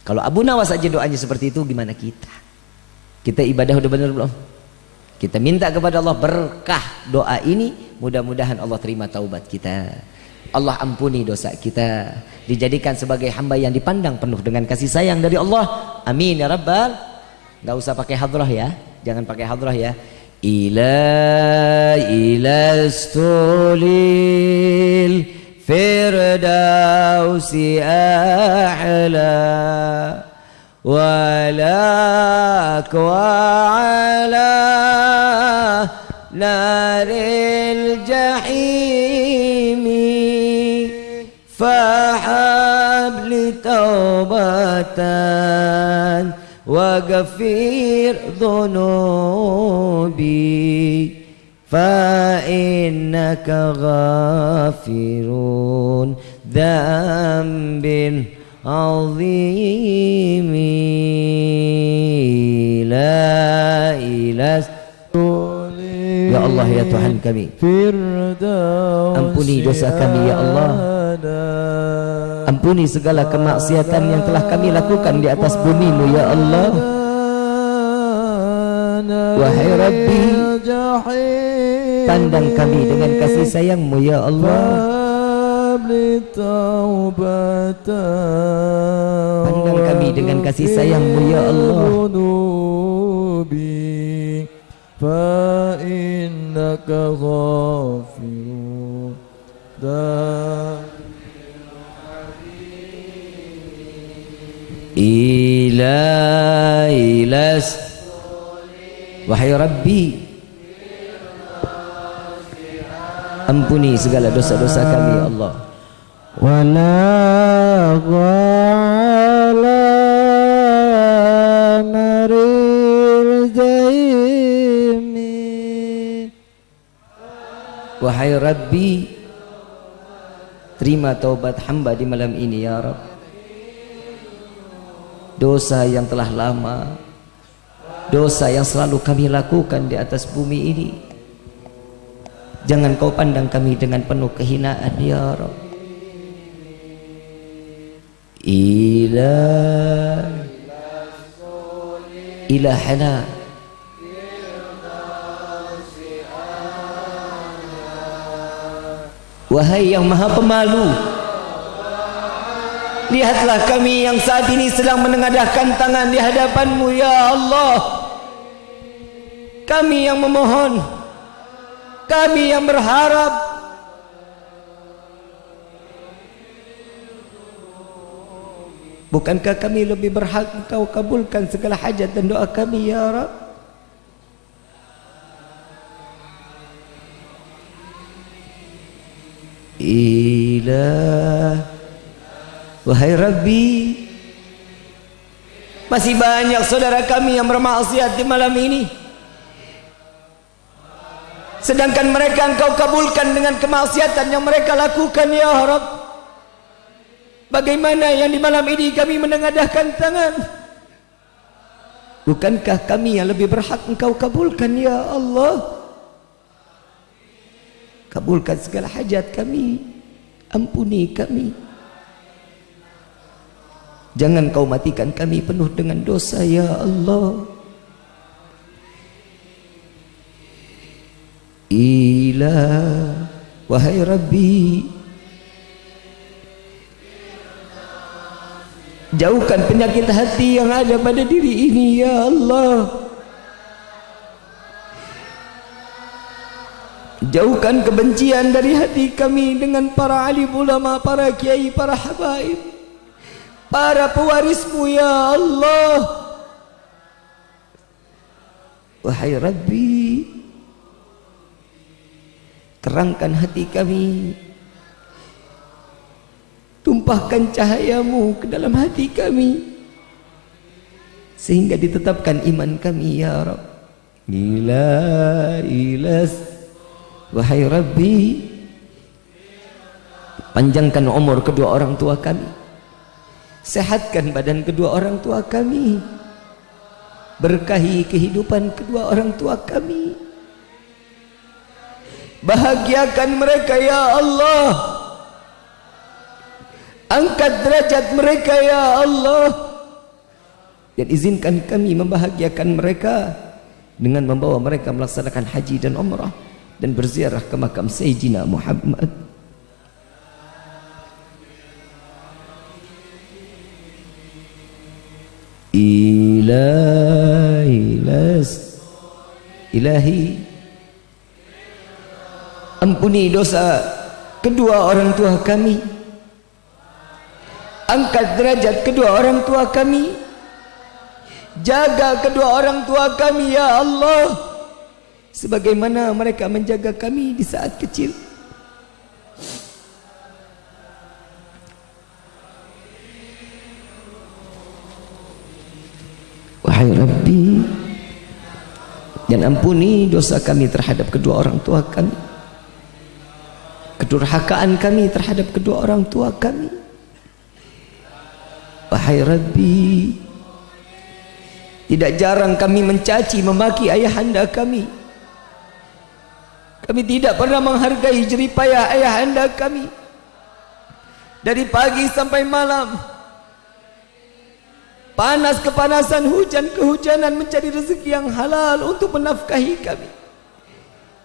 Kalau Abu Nawas aja doanya seperti itu, gimana kita? Kita ibadah udah benar belum? Kita minta kepada Allah berkah doa ini, mudah-mudahan Allah terima taubat kita. Allah ampuni dosa kita, dijadikan sebagai hamba yang dipandang penuh dengan kasih sayang dari Allah. Amin ya rabbal. Gak usah pakai hadrah ya, jangan pakai hadrah ya. Ila stulil firdausi a'la walak wa ala naril jahimi fahab li taubatan waghfir dhunubi fa innaka ghafirun dzambin azimi la ilaha. Ya Allah ya Tuhan kami, ampuni dosa kami ya Allah, ampuni segala kemaksiatan yang telah kami lakukan di atas bumi-Mu ya Allah. Wahai Rabbi, pandang kami dengan kasih sayang-Mu ya Allah. Pandang kami dengan kasih sayang-Mu ya Allah. Fa innaka ghafirun. Ilas. Wahai Rabbi, ampuni segala dosa-dosa kami ya Allah. Wala ghala naril jahimi. Wahai Rabbi, terima taubat hamba di malam ini ya Rabb. Dosa yang telah lama, dosa yang selalu kami lakukan di atas bumi ini, jangan kau pandang kami dengan penuh kehinaan ya Rabb. Ilahana wahai yang maha pemalu, lihatlah kami yang saat ini sedang menengadahkan tangan di hadapan-Mu ya Allah. Kami yang memohon, kami yang berharap. Bukankah kami lebih berhak Engkau kabulkan segala hajat dan doa kami ya Rabb? Wahai Rabbi, masih banyak saudara kami yang bermaksiat di malam ini, sedangkan mereka Engkau kabulkan dengan kemaksiatan yang mereka lakukan ya Rabb. Bagaimana yang di malam ini kami menengadahkan tangan? Bukankah kami yang lebih berhak Engkau kabulkan ya Allah? Kabulkan segala hajat kami, ampuni kami. Jangan Kau matikan kami penuh dengan dosa ya Allah. ilah, wahai Rabbi, jauhkan penyakit hati yang ada pada diri ini ya Allah. Jauhkan kebencian dari hati kami dengan para alim ulama, para kiai, para habaib, para pewarismu ya Allah. Wahai Rabbi, terangkan hati kami, tumpahkan cahayamu ke dalam hati kami, sehingga ditetapkan iman kami ya Rabb. Ilas, wahai Rabbi, panjangkan umur kedua orang tua kami, sehatkan badan kedua orang tua kami, berkahi kehidupan kedua orang tua kami, bahagiakan mereka ya Allah, angkat derajat mereka ya Allah, dan izinkan kami membahagiakan mereka dengan membawa mereka melaksanakan haji dan umrah dan berziarah ke makam Sayyidina Muhammad. Ilahi, ampuni dosa kedua orang tua kami, angkat derajat kedua orang tua kami, jaga kedua orang tua kami ya Allah, sebagaimana mereka menjaga kami di saat kecil. Wahai Rabbi, dan ampuni dosa kami terhadap kedua orang tua kami, kedurhakaan kami terhadap kedua orang tua kami. Wahai Rabbi, tidak jarang kami mencaci memaki ayahanda kami. Kami tidak pernah menghargai jeripayah ayahanda kami. Dari pagi sampai malam, panas kepanasan, hujan kehujanan, mencari rezeki yang halal untuk menafkahi kami.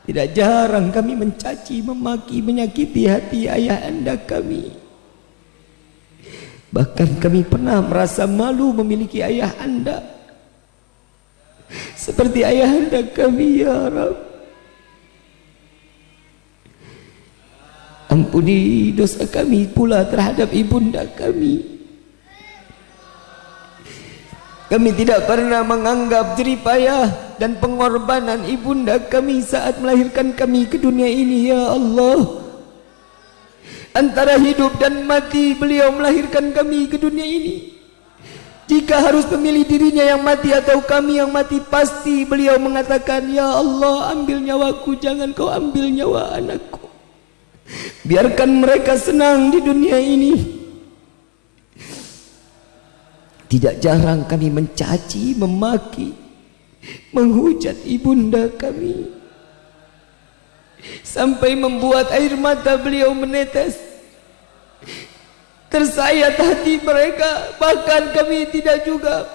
Tidak jarang kami mencaci, memaki, menyakiti hati ayahanda kami. Bahkan kami pernah merasa malu memiliki ayahanda seperti ayahanda kami ya Rabb. Ampuni dosa kami pula terhadap ibunda kami. Kami tidak pernah menganggap jeripayah dan pengorbanan ibunda kami saat melahirkan kami ke dunia ini ya Allah. Antara hidup dan mati beliau melahirkan kami ke dunia ini. Jika harus memilih dirinya yang mati atau kami yang mati, pasti beliau mengatakan, ya Allah, ambil nyawaku, jangan kau ambil nyawa anakku. Biarkan mereka senang di dunia ini. Tidak jarang kami mencaci, memaki, menghujat ibunda kami, sampai membuat air mata beliau menetes. Tersayat hati mereka. Bahkan kami tidak juga.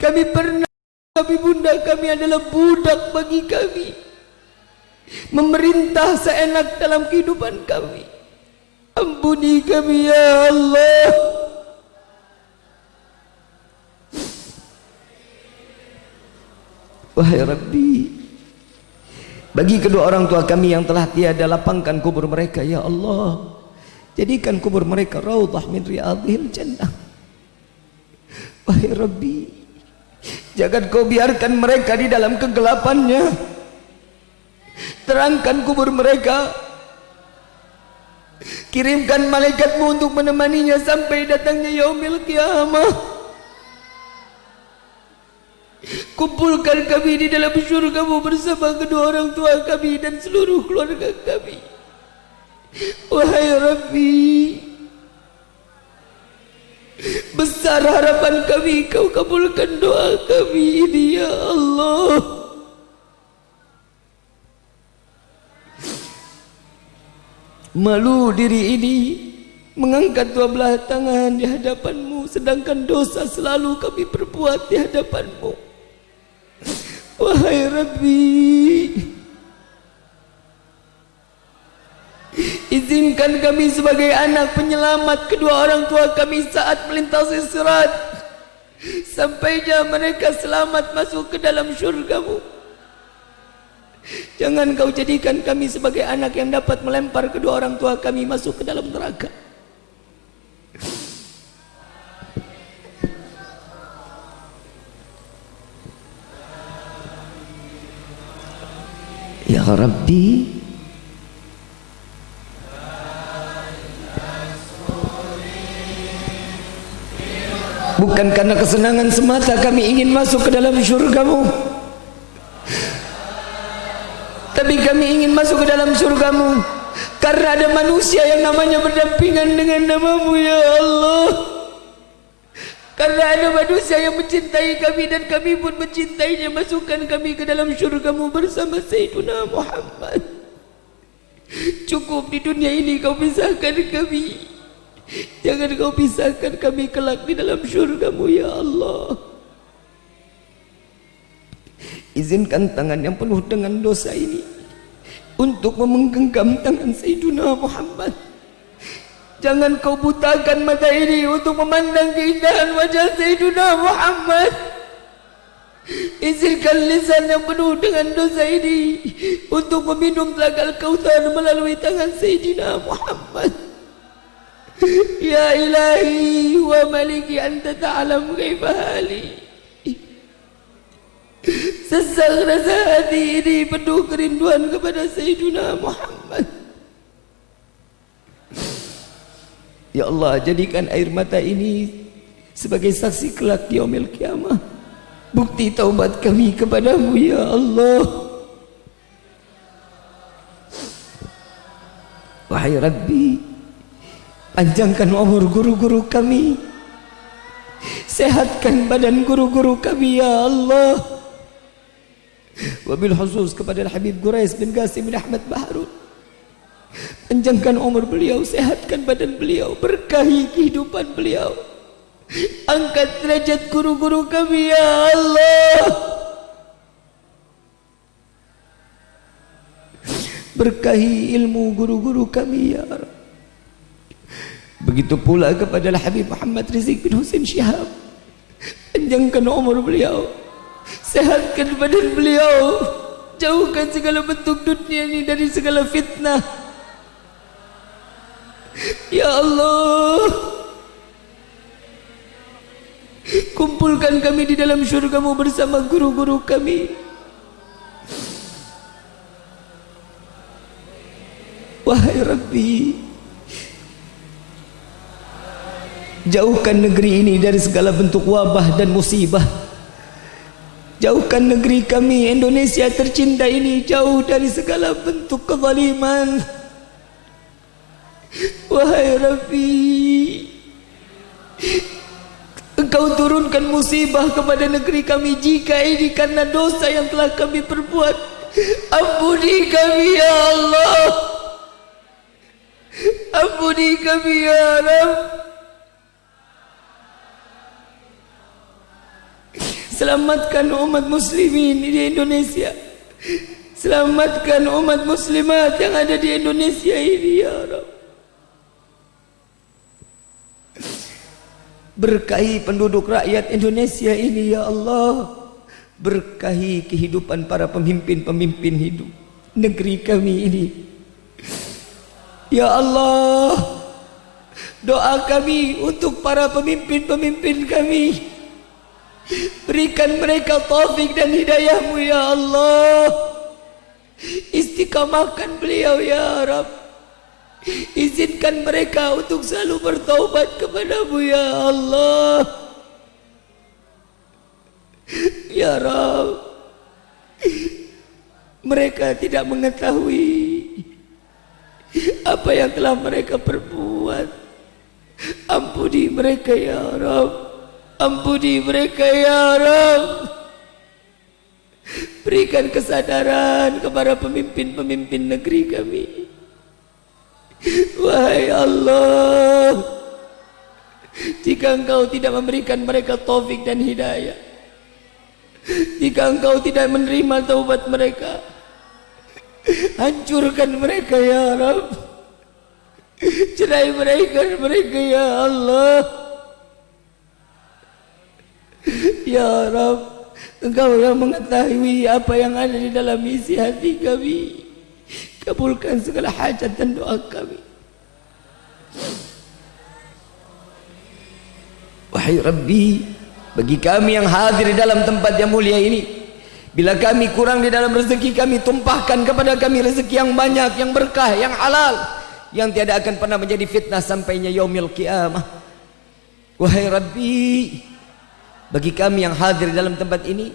Kami pernah, ibunda kami adalah budak bagi kami, memerintah seenak dalam kehidupan kami. Ampuni kami ya Allah. Wahai Rabbi, bagi kedua orang tua kami yang telah tiada, lapangkan kubur mereka ya Allah. Jadikan kubur mereka raudhah min riyadhil jannah. Wahai Rabbi, jangan kau biarkan mereka di dalam kegelapannya. Terangkan kubur mereka. Kirimkan malaikatmu untuk menemaninya sampai datangnya yaumil qiyamah. Kumpulkan kami di dalam syurgamu bersama kedua orang tua kami dan seluruh keluarga kami. Wahai Rabbi, besar harapan kami, kau kabulkan doa kami ini ya Allah. Malu diri ini mengangkat dua belah tangan di hadapanmu, sedangkan dosa selalu kami perbuat di hadapanmu. Wahai Rabbi, Izinkan kami sebagai anak penyelamat kedua orang tua kami saat melintasi sirat, sampainya mereka selamat masuk ke dalam syurga-Mu. Jangan Kau jadikan kami sebagai anak yang dapat melempar kedua orang tua kami masuk ke dalam neraka. Ya Rabbi, bukan karena kesenangan semata kami ingin masuk ke dalam syurga-Mu, tapi kami ingin masuk ke dalam syurga-Mu karena ada manusia yang namanya berdampingan dengan nama-Mu ya Allah. Karena ada manusia yang mencintai kami dan kami pun mencintainya. Masukkan kami ke dalam syurga-Mu bersama Sayyiduna Muhammad. Cukup di dunia ini Kau pisahkan kami, jangan Kau pisahkan kami kelak di dalam syurga-Mu ya Allah. Izinkan tangan yang penuh dengan dosa ini untuk menggenggam tangan Sayyiduna Muhammad. Jangan Kau butakan mata ini untuk memandang keindahan wajah Sayyiduna Muhammad. Izinkan lisan yang penuh dengan dosa ini untuk meminum telaga Al-Kautsar melalui tangan Sayyidina Muhammad. Ya ilahi wa maliki anta ta'lam kaifa hali. Sesak rasa hati ini penuh kerinduan kepada Sayyidina Muhammad. Ya Allah, jadikan air mata ini sebagai saksi kelak di yaumil qiyamah, bukti taubat kami kepadamu ya Allah. Wahai Rabbi, panjangkan umur guru-guru kami, sehatkan badan guru-guru kami ya Allah. Wabil khusus kepada Habib Quraish bin Qasim bin Ahmad Baharun, panjangkan umur beliau, sehatkan badan beliau, berkahi kehidupan beliau, angkat derajat guru-guru kami ya Allah. Berkahi ilmu guru-guru kami ya Rabb. Begitu pula kepada Habib Muhammad Rizik bin Husain Syihab, panjangkan umur beliau, sehatkan badan beliau, jauhkan segala bentuk dunia ini dari segala fitnah ya Allah. Kumpulkan kami di dalam syurga-Mu bersama guru-guru kami. Wahai Rabbi, jauhkan negeri ini dari segala bentuk wabah dan musibah. Jauhkan negeri kami Indonesia tercinta ini jauh dari segala bentuk kezaliman. Wahai Rabbi, Engkau turunkan musibah kepada negeri kami jika ini karena dosa yang telah kami perbuat. Ampuni kami ya Allah, ampuni kami ya Rabb. Selamatkan umat muslimin di Indonesia, selamatkan umat muslimat yang ada di Indonesia ini ya Rabb. Berkahi penduduk rakyat Indonesia ini ya Allah. Berkahi kehidupan para pemimpin-pemimpin hidup negeri kami ini ya Allah. Doa kami untuk para pemimpin-pemimpin kami, berikan mereka taufik dan hidayah-Mu ya Allah. Istiqamahkan beliau ya Rabb. Izinkan mereka untuk selalu bertaubat kepadamu ya Allah. Ya Rabb, mereka tidak mengetahui apa yang telah mereka perbuat. Ampuni mereka ya Rabb, ampuni mereka ya Rabb. Berikan kesadaran kepada pemimpin-pemimpin negeri kami. Wahai Allah, jika Engkau tidak memberikan mereka taufik dan hidayah, jika Engkau tidak menerima taubat mereka, hancurkan mereka ya Rabb. Cerai mereka ya Allah. Ya Rabb, Engkau yang mengetahui apa yang ada di dalam isi hati kami. Kabulkan segala hajat dan doa kami. Wahai Rabbi, bagi kami yang hadir di dalam tempat yang mulia ini, bila kami kurang di dalam rezeki, kami tumpahkan kepada kami rezeki yang banyak, yang berkah, yang halal, yang tiada akan pernah menjadi fitnah sampainya yaumil qiyamah. Wahai Rabbi, bagi kami yang hadir di dalam tempat ini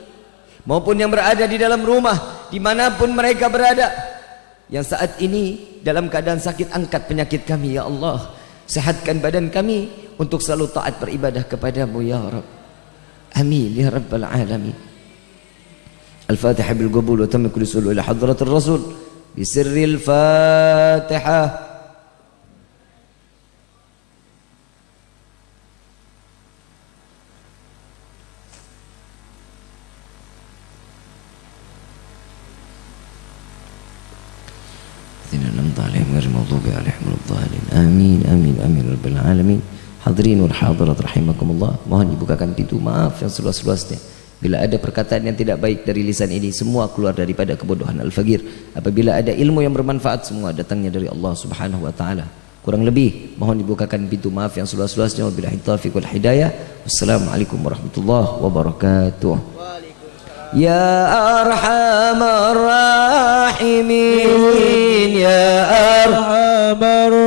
maupun yang berada di dalam rumah, dimanapun mereka berada, yang saat ini dalam keadaan sakit, angkat penyakit kami ya Allah. Sehatkan badan kami untuk selalu taat beribadah kepadamu ya Rabb. Amin ya Rabbal Alamin. Al-Fatihah bil qabul wa tamma kulli sulul ila hadratir Rasul bi sirril Fatihah. Amin amin amin rabbil alamin. Hadirin wal hadirat rahimakumullah, mohon dibukakan pintu maaf yang seluas-luasnya. Bila ada perkataan yang tidak baik dari lisan ini, semua keluar daripada kebodohan al-faqir. Apabila ada ilmu yang bermanfaat, semua datangnya dari Allah Subhanahu wa taala. Kurang lebih mohon dibukakan pintu maaf yang seluas-luasnya. Wabillahi taufiq wal hidayah. Wassalamualaikum warahmatullahi wabarakatuh. Ya arhamar rahimin, ya arhamar